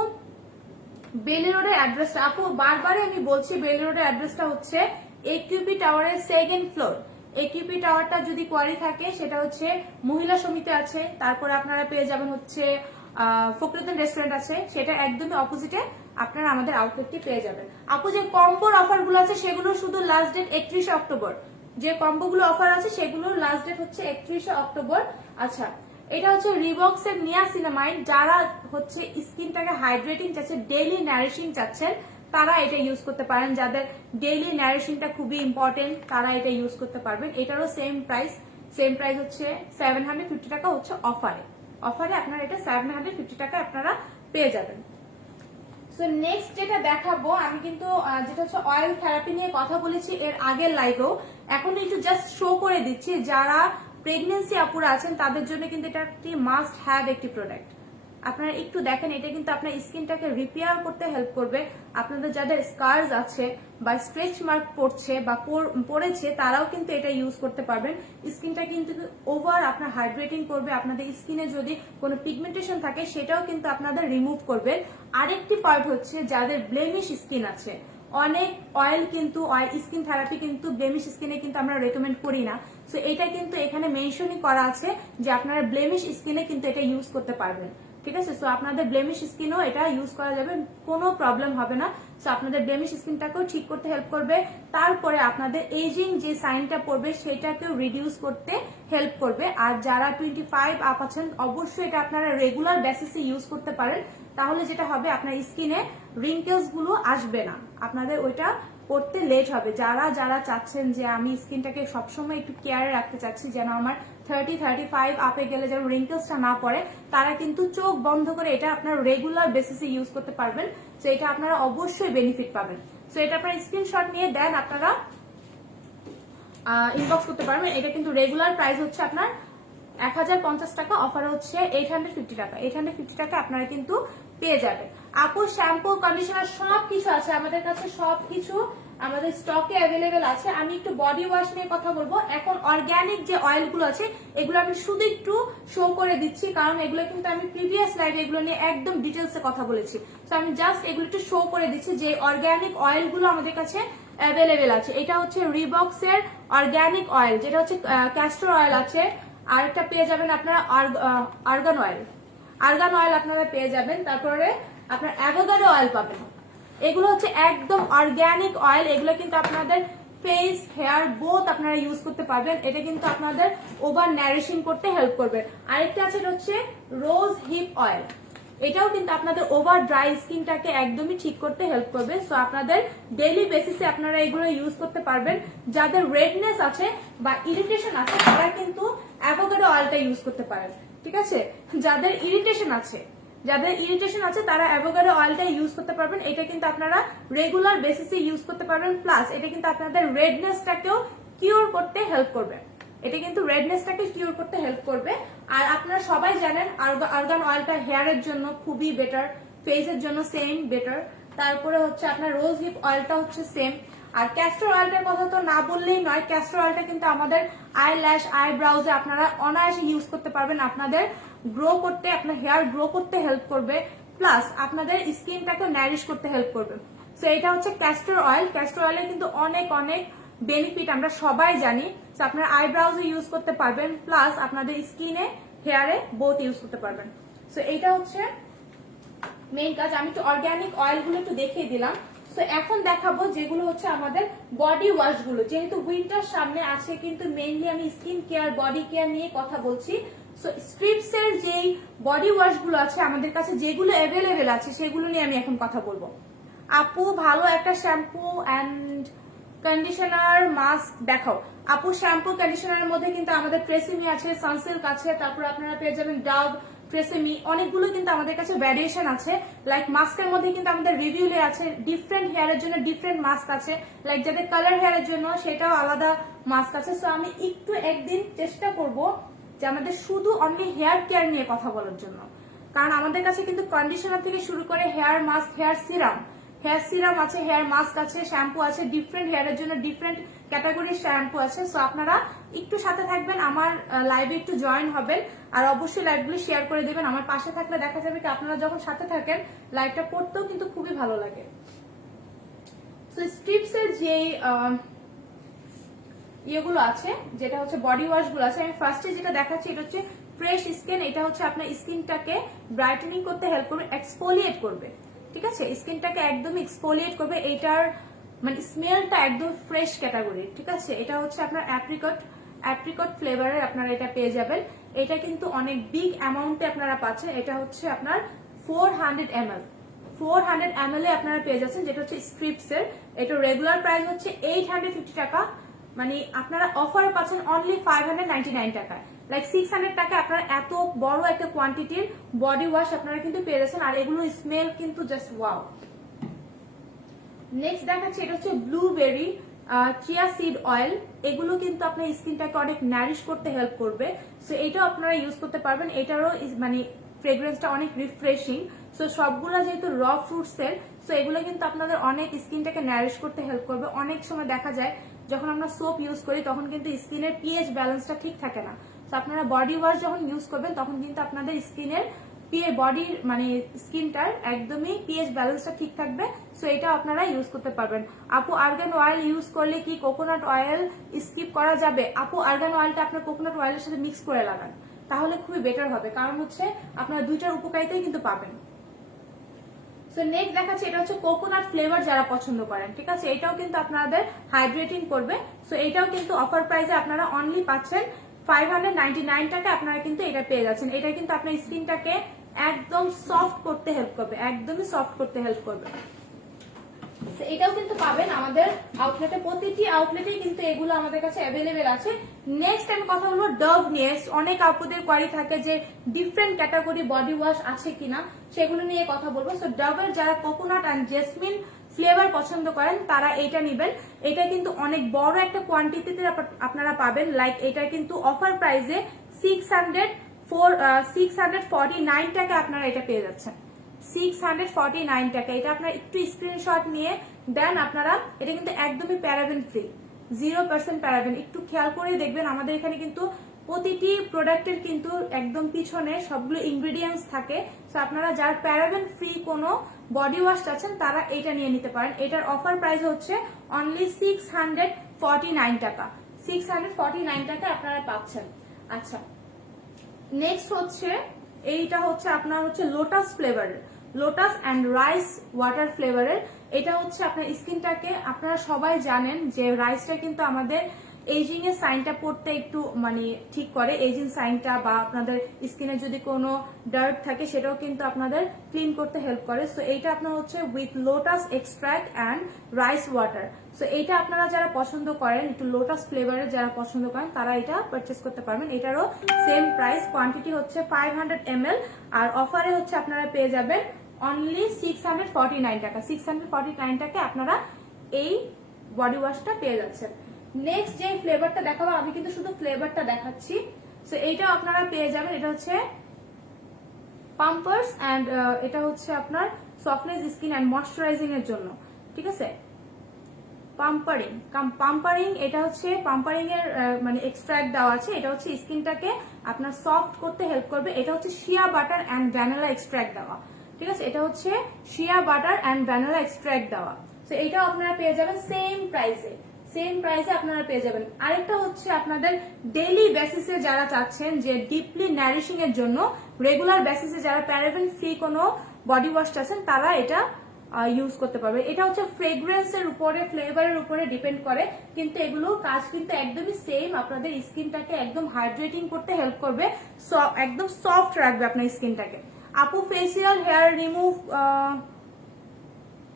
বেলি রোডের অ্যাড্রেসটা, আপু বারবারই আমি বলছি, বেলি রোডের অ্যাড্রেসটা হচ্ছে একিউপি টাওয়ারের 2nd ফ্লোর। একিউপি টাওয়ারটা যদি কোয়ারি থাকে সেটা হচ্ছে মহিলা সমিতি আছে, তারপরে আপনারা পেয়ে যাবেন হচ্ছে ফখরুদ্দিন রেস্টুরেন্ট আছে, সেটা একদমই অপোজিটে আপনারা আমাদের আউটলেটটি পেয়ে যাবেন। আপু যে কম্বোর অফার গুলো আছে সেগুলো শুধু লাস্ট ডেট 31শে অক্টোবর, যে কম্বো গুলো অফার আছে সেগুলো লাস্ট ডেট হচ্ছে 31শে অক্টোবর। আচ্ছা, এটা হচ্ছে রিবক্স এর নিয়াসিনামাইড, যারা হচ্ছে স্কিনটাকে হাইড্রেটিং চাচ্ছে, ডেইলি নারিশিং চাচ্ছেন, তারা এটা ইউজ করতে পারেন। যাদের ডেইলি নারিশিংটা খুবই ইম্পর্টেন্ট তারা এটা ইউজ করতে পারবেন। এটারও সেম প্রাইস হচ্ছে 750 টাকা হচ্ছে অফারে। আপনারা এটা 750 টাকা আপনারা পেয়ে যাবেন। সো নেক্সট যেটা দেখাবো, আমি কিন্তু যেটা হচ্ছে অয়েল থেরাপি নিয়ে কথা বলেছি এর আগের লাইভেও, এখন একটু জাস্ট শো করে দিচ্ছি। যারা প্রেগনেন্সি আপুরা আছেন তাদের জন্য কিন্তু এটা একটি মাস্ট হ্যাভ একটি প্রোডাক্ট। আপনারা একটু দেখেন, এটা কিন্তু আপনার স্কিনটাকে রিপেয়ার করতে হেল্প করবে। আপনাদের যাদের স্কার্স আছে বা স্ট্রেচ মার্ক পড়ছে বা পড়েছে তারাও কিন্তু এটা ইউজ করতে পারবেন। স্কিনটা কিন্তু ওভার আপনার হাইড্রেটিং করবে, আপনাদের স্কিনে যদি কোনো পিগমেন্টেশন থাকে সেটাও কিন্তু আপনাদের রিমুভ করবে। আরেকটি পয়েন্ট হচ্ছে যাদের ব্লেমিশ স্কিন আছে, অনেক অয়েল কিন্তু স্কিন থেরাপি কিন্তু ব্লেমিশ স্কিনে কিন্তু আমরা রেকমেন্ড করি না। সো এটা কিন্তু এখানে মেনশনই করা আছে যে আপনারা ব্লেমিশ স্কিনে কিন্তু এটা ইউজ করতে পারবেন। ঠিক আছে। সো আপনাদের ব্লেমিশ স্কিনও এটা ইউজ করা যাবে, কোনো প্রবলেম হবে না। সো আপনাদের ব্লেমিশ স্কিনটাকেও ঠিক করতে হেল্প করবে, তারপরে আপনাদের এজিং যে সাইনটা পড়বে সেটাকেও রিডিউস করতে হেল্প করবে। আর যারা 25 আপ আছেন অবশ্যই এটা আপনারা রেগুলার বেসিসে ইউজ করতে পারেন, তাহলে যেটা হবে আপনার স্কিনে রিঙ্কেলস গুলো আসবে না, আপনাদের ওইটা করতে লেট হবে। যারা যারা চাচ্ছেন যে আমি স্কিনটাকে সবসময় একটু কেয়ারে রাখতে চাচ্ছি যেন আমার 30-35 আপে গেলে যেন রিঙ্কেলসটা না পড়ে, তারা কিন্তু চোখ বন্ধ করে এটা আপনার রেগুলার বেসিসে ইউজ করতে পারবেন। সো এটা আপনারা অবশ্যই বেনিফিট পাবেন। সো এটা আপনারা স্ক্রিনশট নিয়ে দেন আপনারা ইনবক্স করতে পারবেন। এটা কিন্তু রেগুলার প্রাইস হচ্ছে আপনার 1050 টাকা, অফার হচ্ছে 850 টাকা। 850 টাকা আপনারা কিন্তু পেয়ে যাবেন। আপু শ্যাম্পু কন্ডিশনার সবকিছু আছে আমাদের কাছে, সবকিছু আমাদের স্টকে অ্যাভেলেবেল আছে। আমি একটু বডি ওয়াশ নিয়ে কথা বলবো। এখন অর্গানিক যে অয়েল গুলো আছে এগুলো আমি শুধু একটু শো করে দিচ্ছি, কারণ এগুলো কিন্তু আমি প্রিভিয়াস স্লাইডে এগুলো নিয়ে একদম ডিটেলসে কথা বলেছি। তো আমি জাস্ট এগুলো একটু শো করে দিচ্ছি যে অর্গানিক অয়েল গুলো আমাদের কাছে অ্যাভেলেবেল আছে। এটা হচ্ছে রিবক্স এর অর্গানিক অয়েল, যেটা হচ্ছে ক্যাস্টর অয়েল আছে। আরেকটা পেয়ে যাবেন আপনারা আর্গান অয়েল, আর্গান অয়েল আপনারা পেয়ে যাবেন। তারপরে আপনার অ্যাভোকাডো অয়েল পাবেন। এগুলো হচ্ছে একদম অর্গানিক অয়েল, এগুলো কিন্তু আপনাদের ফেস হেয়ার বোথ আপনারা ইউজ করতে পারবেন। এটা কিন্তু আপনাদের ওভার নারিশিং করতে হেল্প করবে। আরেকটা আছে এটা হচ্ছে রোজ হিপ অয়েল, এটাও কিন্তু আপনাদের ওভার ড্রাই স্কিনটাকে একদমই ঠিক করতে হেল্প করবে। সো আপনাদের ডেইলি বেসিসে আপনারা এগুলো ইউজ করতে পারবেন। যাদের রেডনেস আছে বা ইরিটেশন আছে তারা কিন্তু অ্যাভোকাডো অয়েলটা ইউজ করতে পারেন, ঠিক আছে। যাদের ইরিটেশন আছে তারা অ্যাভোকাডো অয়েলটা ইউজ করতে পারবেন। এটা কিন্তু আপনারা রেগুলার বেসিসে ইউজ করতে পারবেন। প্লাস এটা কিন্তু আপনাদের রেডনেসটাকেও কিউর করতে হেল্প করবে, এটা কিন্তু রেডনেসটাকে কিউর করতে হেল্প করবে। আর আপনারা সবাই জানেন আর্গান অয়েলটা হেয়ারের জন্য খুবই বেটার, ফেসের জন্য সেম বেটার। তারপরে হচ্ছে আপনার রোজ হিপ অয়েলটা হচ্ছে সেম। আর ক্যাস্টর অয়েলটার কথা তো না বললেই নয়, ক্যাস্টর অয়েলটা কিন্তু আমাদের আইল্যাশ আইব্রাউজে আপনারা অনায়াসে ইউজ করতে পারবেন, আপনাদের গ্রো করতে, আপনার হেয়ার গ্রো করতে হেল্প করবে, প্লাস আপনাদের স্কিনটাকে ন্যারিশ করতে হেল্প করবে। সো এটা হচ্ছে ক্যাস্টর অয়েল। ক্যাস্টর অয়েলের কিন্তু অনেক অনেক বেনিফিট আমরা সবাই জানি। সো আপনারা আইব্রাউজে ইউজ করতে পারবেন, প্লাস আপনাদের স্কিনে হেয়ারে বোথ ইউজ করতে পারবেন। সো এইটা হচ্ছে মেইন কাজ। আমি একটু অর্গানিক অয়েল গুলো একটু দেখিয়ে দিলাম। সো এখন দেখাবো যেগুলো হচ্ছে আমাদের বডি ওয়াশ গুলো। যেহেতু উইন্টার সামনে আছে, কিন্তু মেইনলি আমি স্কিন কেয়ার বডি কেয়ার নিয়ে কথা বলছি। সো স্ট্রিপস এর যেই বডি ওয়াশ গুলো আছে আমাদের কাছে, যেগুলো অ্যাভেলেবেল আছে সেগুলো নিয়ে আমি এখন কথা বলবো। আপু ভালো একটা শ্যাম্পু অ্যান্ড কন্ডিশনার মাস্ক দেখাও। আপু শ্যাম্পু কন্ডিশনারের মধ্যে কিন্তু আমাদের ট্রেসিমি আছে, সানসিল্ক আছে, তারপর আপনারা পেয়ে যাবেন ডাভ, ট্রেসিমি, অনেকগুলো কিন্তু আমাদের কাছে ভ্যারিয়েশন আছে। লাইক মাস্কের মধ্যে কিন্তু আমাদের রিভিউলে আছে, ডিফারেন্ট হেয়ারের জন্য ডিফারেন্ট মাস্ক আছে, লাইক যাদের কালার হেয়ারের জন্য সেটাও আলাদা মাস্ক আছে। সো আমি একটু একদিন চেষ্টা করব যে আমাদের শুধু অনলি হেয়ার কেয়ার নিয়ে কথা বলার জন্য, কারণ আমাদের কাছে কিন্তু কন্ডিশনার থেকে শুরু করে হেয়ার মাস্ক, হেয়ার সিরাম আছে, হেয়ার মাস্ক আছে, শ্যাম্পু আছে, ডিফারেন্ট হেয়ারের জন্য ডিফারেন্ট ক্যাটাগরির শ্যাম্পু আছে। সো আপনারা একটু সাথে থাকবেন, আমার লাইভে একটু জয়েন হবেন, আর অবশ্যই লাইভগুলো শেয়ার করে দেবেন। আমার পাশে থাকলে দেখা যাবে কি আপনারা যখন সাথে থাকেন লাইভটা পড়তেও কিন্তু খুবই ভালো লাগে। সো স্ট্রিপস এর যে ইয়েগুলো আছে, যেটা হচ্ছে বডি ওয়াশ গুলো আছে, আমি ফার্স্টে যেটা দেখাচ্ছি এটা হচ্ছে ফ্রেশ স্কিন। এটা হচ্ছে আপনার স্কিনটাকে ব্রাইটেনিং করতে হেল্প করবে, এক্সফোলিয়েট করবে, ঠিক আছে, স্কিনটাকে একদমই এক্সফোলিয়েট করবে। এটার মানে স্মেলটা একদম ফ্রেশ ক্যাটাগরি, ঠিক আছে। এটা হচ্ছে আপনার অ্যাপ্রিকট ফ্লেভারের আপনারা এটা পেয়ে যাবেন। এটা কিন্তু অনেক বিগ অ্যামাউন্টে আপনারা পাচ্ছেন। এটা হচ্ছে আপনার 400 ml, 400 ml এ আপনারা পেয়ে যাচ্ছেন, যেটা হচ্ছে স্ট্রিপস এর। এটা রেগুলার প্রাইস হচ্ছে 850 টাকা, মানে আপনারা অফারে পাচ্ছেন অনলি 599 টাকা। লাইক 600 টাকা আপনারা এত বড় একটা কোয়ান্টিটির বডি ওয়াশ আপনারা কিন্তু পেয়ে যাচ্ছেন। আর এগুলো স্মেল কিন্তু জাস্ট ওয়াও। নেক্সট দেখাচ্ছি এটা হচ্ছে ব্লুবেরি চিয়া সিড অয়েল। এগুলো কিন্তু আপনার স্কিনটাকে অনেক নারিশ করতে হেল্প করবে। সো এটাও আপনারা ইউজ করতে পারবেন। এটারও মানে ফ্রেগ্রেন্সটা অনেক রিফ্রেশিং। সো সবগুলা যেহেতু র ফ্রুটস এর, সো এগুলো কিন্তু আপনাদের অনেক স্কিনটাকে নারিশ করতে হেল্প করবে। অনেক সময় দেখা যায় যখন আমরা সোপ ইউজ করি তখন কিন্তু স্কিনের পিএইচ ব্যালেন্সটা ঠিক থাকে না। তো আপনারা বডি ওয়াশ যখন ইউজ করবেন তখন কিন্তু আপনাদের স্কিনের বডির মানে স্কিনটার একদমই পিএইচ ব্যালেন্সটা ঠিক থাকবে। সো এটা আপনারা ইউজ করতে পারবেন। আপু আর্গান অয়েল ইউজ করলে কি কোকোনাট অয়েল স্কিপ করা যাবে? আপু আর্গান অয়েলটা আপনার কোকোনাট অয়েলের সাথে মিক্স করে লাগান, তাহলে খুবই বেটার হবে, কারণ হচ্ছে আপনারা দুইটার উপকারিতাই কিন্তু পাবেন। সো নেক্সট দেখাচ্ছি, এটা হচ্ছে কোকোনাট ফ্লেভার যারা পছন্দ করেন, ঠিক আছে, এটাও কিন্তু আপনাদের হাইড্রেটিং করবে। সো এটাও কিন্তু অফার প্রাইসে আপনারা অনলি পাচ্ছেন 599 টাকা, আপনারা কিন্তু এটা পেয়ে যাচ্ছেন। এটা কিন্তু আপনার স্কিনটাকে একদম সফট করতে হেল্প করবে, একদমই সফট করতে হেল্প করবে। এটাও কিন্তু পাবেন আমাদের আউটলেটে, প্রতিটি আউটলেটেই কিন্তু এগুলো আমাদের কাছে অ্যাভেলেবেল আছে। নেক্সট আমি কথা বলবো ডভ নিয়ে। অনেক আপুদের কোয়ারি থাকে যে ডিফারেন্ট ক্যাটাগরি বডি ওয়াশ আছে কিনা, সেগুলো নিয়ে কথা বলবো। সো ডভের যারা কোকোনাট অ্যান্ড জেসমিন ফ্লেভার পছন্দ করেন তারা এইটা নিবেন। এটা কিন্তু অনেক বড় একটা কোয়ান্টিটিতে আপনারা পাবেন। লাইক এটা কিন্তু অফার প্রাইসে 649 টাকা আপনারা এটা পেয়ে যাচ্ছেন, 649 টাকা। এটা আপনারা একটু স্ক্রিনশট নিয়ে দেন আপনারা। এটা কিন্তু একদমই প্যারাবেন ফ্রি, 0% প্যারাবেন। একটু খেয়াল করে দেখবেন আমাদের এখানে কিন্তু প্রতিটি প্রোডাক্টের কিন্তু একদম পিছনে সবগুলো ইনগ্রেডিয়েন্টস থাকে। তো আপনারা যারা প্যারাবেন ফ্রি কোনো বডি ওয়াশ চাচ্ছেন তারা এটা নিয়ে নিতে পারেন। এটার অফার প্রাইস হচ্ছে অনলি 649 টাকা, 649 টাকা আপনারা পাচ্ছেন। আচ্ছা, নেক্সট হচ্ছে এইটা হচ্ছে আপনার হচ্ছে লোটাস ফ্লেভারের, লোটাস অ্যান্ড রাইস ওয়াটার ফ্লেভারের। এটা হচ্ছে আপনার স্কিনটাকে, আপনারা সবাই জানেন যে রাইসটা কিন্তু আমাদের এজিং এর সাইনটা পড়তে একটু মানে ঠিক করে, এজিং সাইনটা বা আপনাদের স্কিনে যদি কোনো ডার্ট থাকে সেটাও কিন্তু আপনাদের ক্লিন করতে হেল্প করে। সো এইটা আপনার হচ্ছে with lotus extract and rice water. So এইটা আপনারা যারা পছন্দ করেন, একটু লোটাস ফ্লেভারের যারা পছন্দ করেন তারা এটা পারচেস করতে পারবেন। এটারও সেম প্রাইস, কোয়ান্টিটি হচ্ছে 500 ml, আর অফারে হচ্ছে আপনারা পেয়ে যাবেন অনলি 649 টাকা, 649 টাকা আপনারা এই বডি ওয়াশটা পেয়ে যাচ্ছেন। নেক্সট যে ফ্লেভারটা দেখাবো, আমি কিন্তু শুধু ফ্লেভারটা দেখাচ্ছি। সো এইটাও আপনারা পেয়ে যাবেন। এটা হচ্ছে পাম্পার্স অ্যান্ড এটা হচ্ছে আপনার সফটনেস স্কিন অ্যান্ড ময়শ্চারাইজিং এর জন্য, ঠিক আছে। পাম্পারিং এটা হচ্ছে পাম্পারিং এর মানে এক্সট্রাক্ট দেওয়া আছে। এটা হচ্ছে স্কিনটাকে আপনার সফট করতে হেল্প করবে। এটা হচ্ছে shea butter and vanilla extract দেওয়া, ঠিক আছে। এটা হচ্ছে shea butter and vanilla extract দেওয়া। তো এটাও আপনারা পেয়ে যাবেন সেম প্রাইসে, সেম প্রাইসে আপনারা পেয়ে যাবেন। আরেকটা হচ্ছে আপনাদের ডেইলি বেসিসে যারা চাচ্ছেন যে ডিপলি নারিশিং এর জন্য রেগুলার বেসিসে যারা প্যারাবেন ফ্রি কোনো বডি ওয়াশ চাচ্ছেন তারা এটা ইউজ করতে পারবে। এটা হচ্ছে ফ্রেগ্রেন্সের উপরে, ফ্লেভারের উপরে ডিপেন্ড করে, কিন্তু এগুলো কাজ কিন্তু একদমই সেম। আপনাদের স্কিনটাকে একদম হাইড্রেটিং করতে হেল্প করবে, একদম সফট রাখবে আপনার স্কিনটাকে। আপু ফেসিয়াল হেয়ার রিমুভ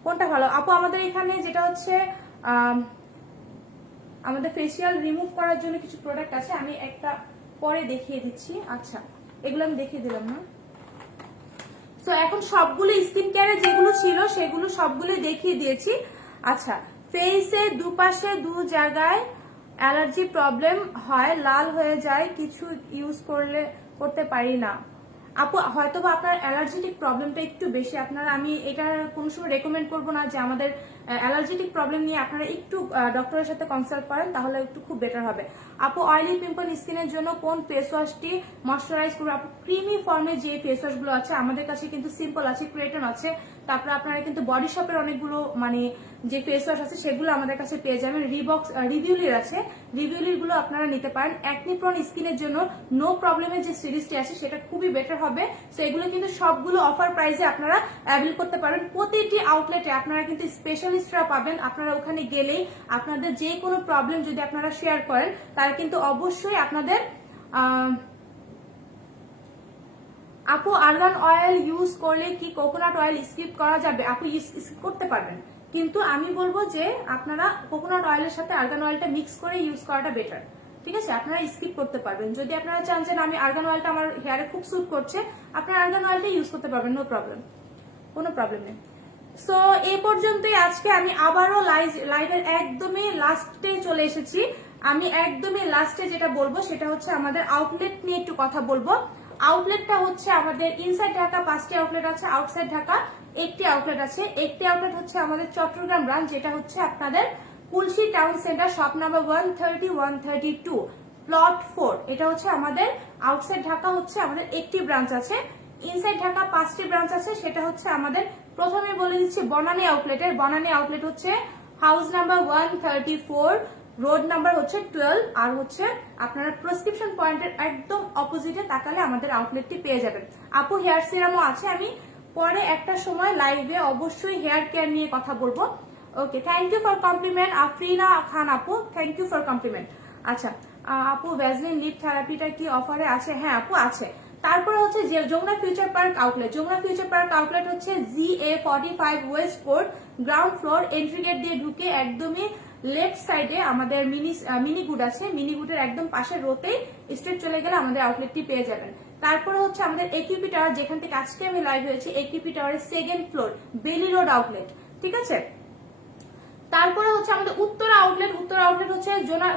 কোনটা ভালো? আপু আমাদের এখানে যেটা হচ্ছে আমাদের ফেসিয়াল রিমুভ করার জন্য কিছু প্রোডাক্ট আছে, আমি একটা পরে দেখিয়ে দিচ্ছি। আচ্ছা, এগুলো আমি দেখিয়ে দিলাম না। সো এখন সবগুলো স্কিন কেয়ারে যেগুলো ছিল সেগুলো সবগুলো দেখিয়ে দিয়েছি। আচ্ছা, ফেসে দুপাশে দু জায়গায় অ্যালার্জি প্রবলেম হয়, লাল হয়ে যায়, কিছু ইউজ করতে পারি না। আপু হয়তো বা আপনার অ্যালার্জেটিক প্রবলেমটা একটু বেশি। আপনারা, আমি এটা কোনো সময় রেকমেন্ড করবো না যে আমাদের অ্যালার্জেটিক প্রবলেম নিয়ে আপনারা একটু ডক্টরের সাথে কনসাল্ট করেন, তাহলে একটু খুব বেটার হবে। আপু অয়েলি পিম্পল স্কিনের জন্য কোন ফেস ওয়াশটি ময়শ্চারাইজ করবে? আপু ক্রিমি ফর্মে যে ফেস ওয়াশ গুলো আছে আমাদের কাছে কিন্তু সিম্পল আছে, ক্রিয়েটন আছে, তারপরে আপনারা কিন্তু বডি শপের অনেকগুলো মানে যে ফেস ওয়াশ আছে সেগুলো আমাদের কাছে পেয়ে যাবেন। রিভিউলির আছে, রিভিউলির গুলো আপনারা নিতে পারেন। অ্যাকনি প্রন স্কিনের জন্য নো প্রবলেমের যে সিরিজটি আছে সেটা খুবই বেটার হবে। সো এগুলো কিন্তু সবগুলো অফার প্রাইসে আপনারা অ্যাভেল করতে পারবেন। প্রতিটি আউটলেটে আপনারা কিন্তু স্পেশালিস্টরা পাবেন। আপনারা ওখানে গেলেই আপনাদের যে কোনো প্রবলেম যদি আপনারা শেয়ার করেন তারা কিন্তু অবশ্যই আপনাদের আপু আর্গান অয়েল ইউজ করলে কি কোকোনাট অয়েল স্কিপ করা যাবে? আপু স্কিপ করতে পারবেন, কিন্তু আমি বলবো যে আপনারা কোকোনাট অয়েলের সাথে আর্গান অয়েলটা মিক্স করে ইউজ করাটা বেটার, ঠিক আছে। আপনারা স্কিপ করতে পারবেন। যদি আপনারা চান যে আমি আর্গান অয়েলটা আমার হেয়ারে খুব স্যুট করছে, আপনারা আর্গান অয়েলটা ইউজ করতে পারবেন, নো প্রবলেম, কোনো প্রবলেম নেই। সো এই পর্যন্তই আজকে। আমি আবারও লাইভের একদমই লাস্টে চলে এসেছি। আমি একদমই লাস্টে যেটা বলবো সেটা হচ্ছে আমাদের আউটলেট নিয়ে একটু কথা বলবো। আউটলেটটা হচ্ছে আমাদের ইনসাইড ঢাকা 5টি আউটলেট আছে, আউটসাইড ঢাকা 1টি আউটলেট আছে। 1টি আউটলেট হচ্ছে আমাদের চট্টগ্রাম ব্রাঞ্চ, যেটা হচ্ছে আপনাদের Khulshi town centre, shop number 130 132 plot 4। এটা হচ্ছে আমাদের আউটসাইড ঢাকা হচ্ছে আমাদের 1টি ব্রাঞ্চ আছে। ইনসাইড ঢাকা 5টি ব্রাঞ্চ আছে, সেটা হচ্ছে আমাদের প্রথমে বলে দিচ্ছি বনানী আউটলেটের। বনানী আউটলেট হচ্ছে হাউস নাম্বার 134 রোড নাম্বার হচ্ছে 12 আর হচ্ছে আপনারা প্রেসক্রিপশন পয়েন্টের একদম অপোজিটে তাকালে আমাদের আউটলেটটি পেয়ে যাবেন। আপু হেয়ার সিরামও আছে, আমি পরে একটা সময় লাইভে অবশ্যই হেয়ার কেয়ার নিয়ে কথা বলবো। Okay, thank you for compliment Afrina Khan আপু, থ্যাংক ইউ ফর কমপ্লিমেন্ট। আচ্ছা আপু ভ্যাসলিন লিপ থেরাপিটা কি অফারে আছে? হ্যাঁ আপু আছে। তারপরে হচ্ছে যে Jamuna future park outlet, Jamuna future park outlet হচ্ছে GA45 west court ground floor, entry gate দিয়ে ঢুকে একদমই লেফট সাইডে আমাদের মিনি গুড আছে, মিনি গুডের একদম পাশে রোতেই স্ট্রেট চলে গেলে আমাদের আউটলেটটি পেয়ে যাবেন। তারপরে হচ্ছে আমাদের একিপি টাওয়ার, যেখান থেকে আজকে আমি লাইভ হয়েছি, একিপি টাওয়ারের সেকেন্ড ফ্লোর বেলি রোড আউটলেট, ঠিক আছে। তারপরে হচ্ছে আমাদের উত্তরা আউটলেট, উত্তরা আউটলেট হচ্ছে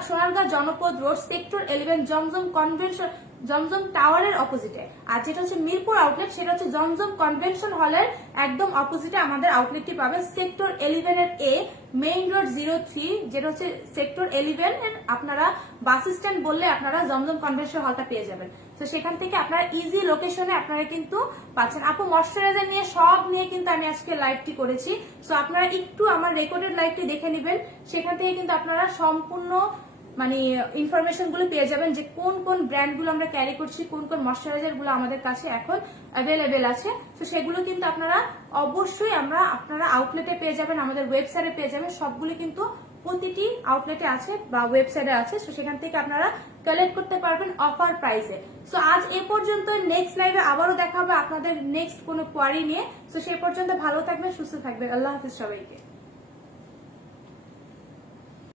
সোনারগাঁ জনপদ রোড সেক্টর 11 জমজম কনভেনশন জমজম টাওয়ারের অপোজিটে। আর যেটা হচ্ছে মিরপুর আউটলেট সেটা হচ্ছে জমজম কনভেনশন হলের একদম অপোজিটে আমাদের আউটলেটটি পাবেন সেক্টর 11 এর A মেইন রোড 03, যেটা হচ্ছে সেক্টর 11 এর। আপনারা বাস স্ট্যান্ড বললে আপনারা জমজম কনভেনশন হলটা পেয়ে যাবেন। তো সেখান থেকে আপনারা ইজি লোকেশনে আপনারা কিন্তু পাচ্ছেন। আপু ময়শ্চারাইজার নিয়ে সব নিয়ে কিন্তু আমি আজকে লাইভটি করেছি, সো আপনারা একটু আমার রেকর্ডেড লাইভটি দেখে নেবেন, সেখান থেকে কিন্তু আপনারা সম্পূর্ণ মানে ইনফরমেশন গুলো পেয়ে যাবেন যে কোন কোন ব্র্যান্ড গুলো আমরা ক্যারি করছি, কোন কোন ময়শ্চারাইজার গুলো আমাদের কাছে এখন অ্যাভেলেবেল আছে। তো সেগুলো কিন্তু আপনারা অবশ্যই আপনারা আউটলেটে পেয়ে যাবেন, আমাদের ওয়েবসাইটে পেয়ে যাবেন। সবগুলো কিন্তু প্রতিটি আউটলেটে আছে বা ওয়েবসাইটে আছে, তো সেখান থেকে আপনারা কালেক্ট করতে পারবেন অফার প্রাইসে। সো আজ এ পর্যন্ত, নেক্সট লাইভে আবারও দেখা হবে আপনাদের নেক্সট কোনো কোয়ারি নিয়ে। তো সেই পর্যন্ত ভালো থাকবেন, সুস্থ থাকবেন, আল্লাহ হাফিজ সবাইকে।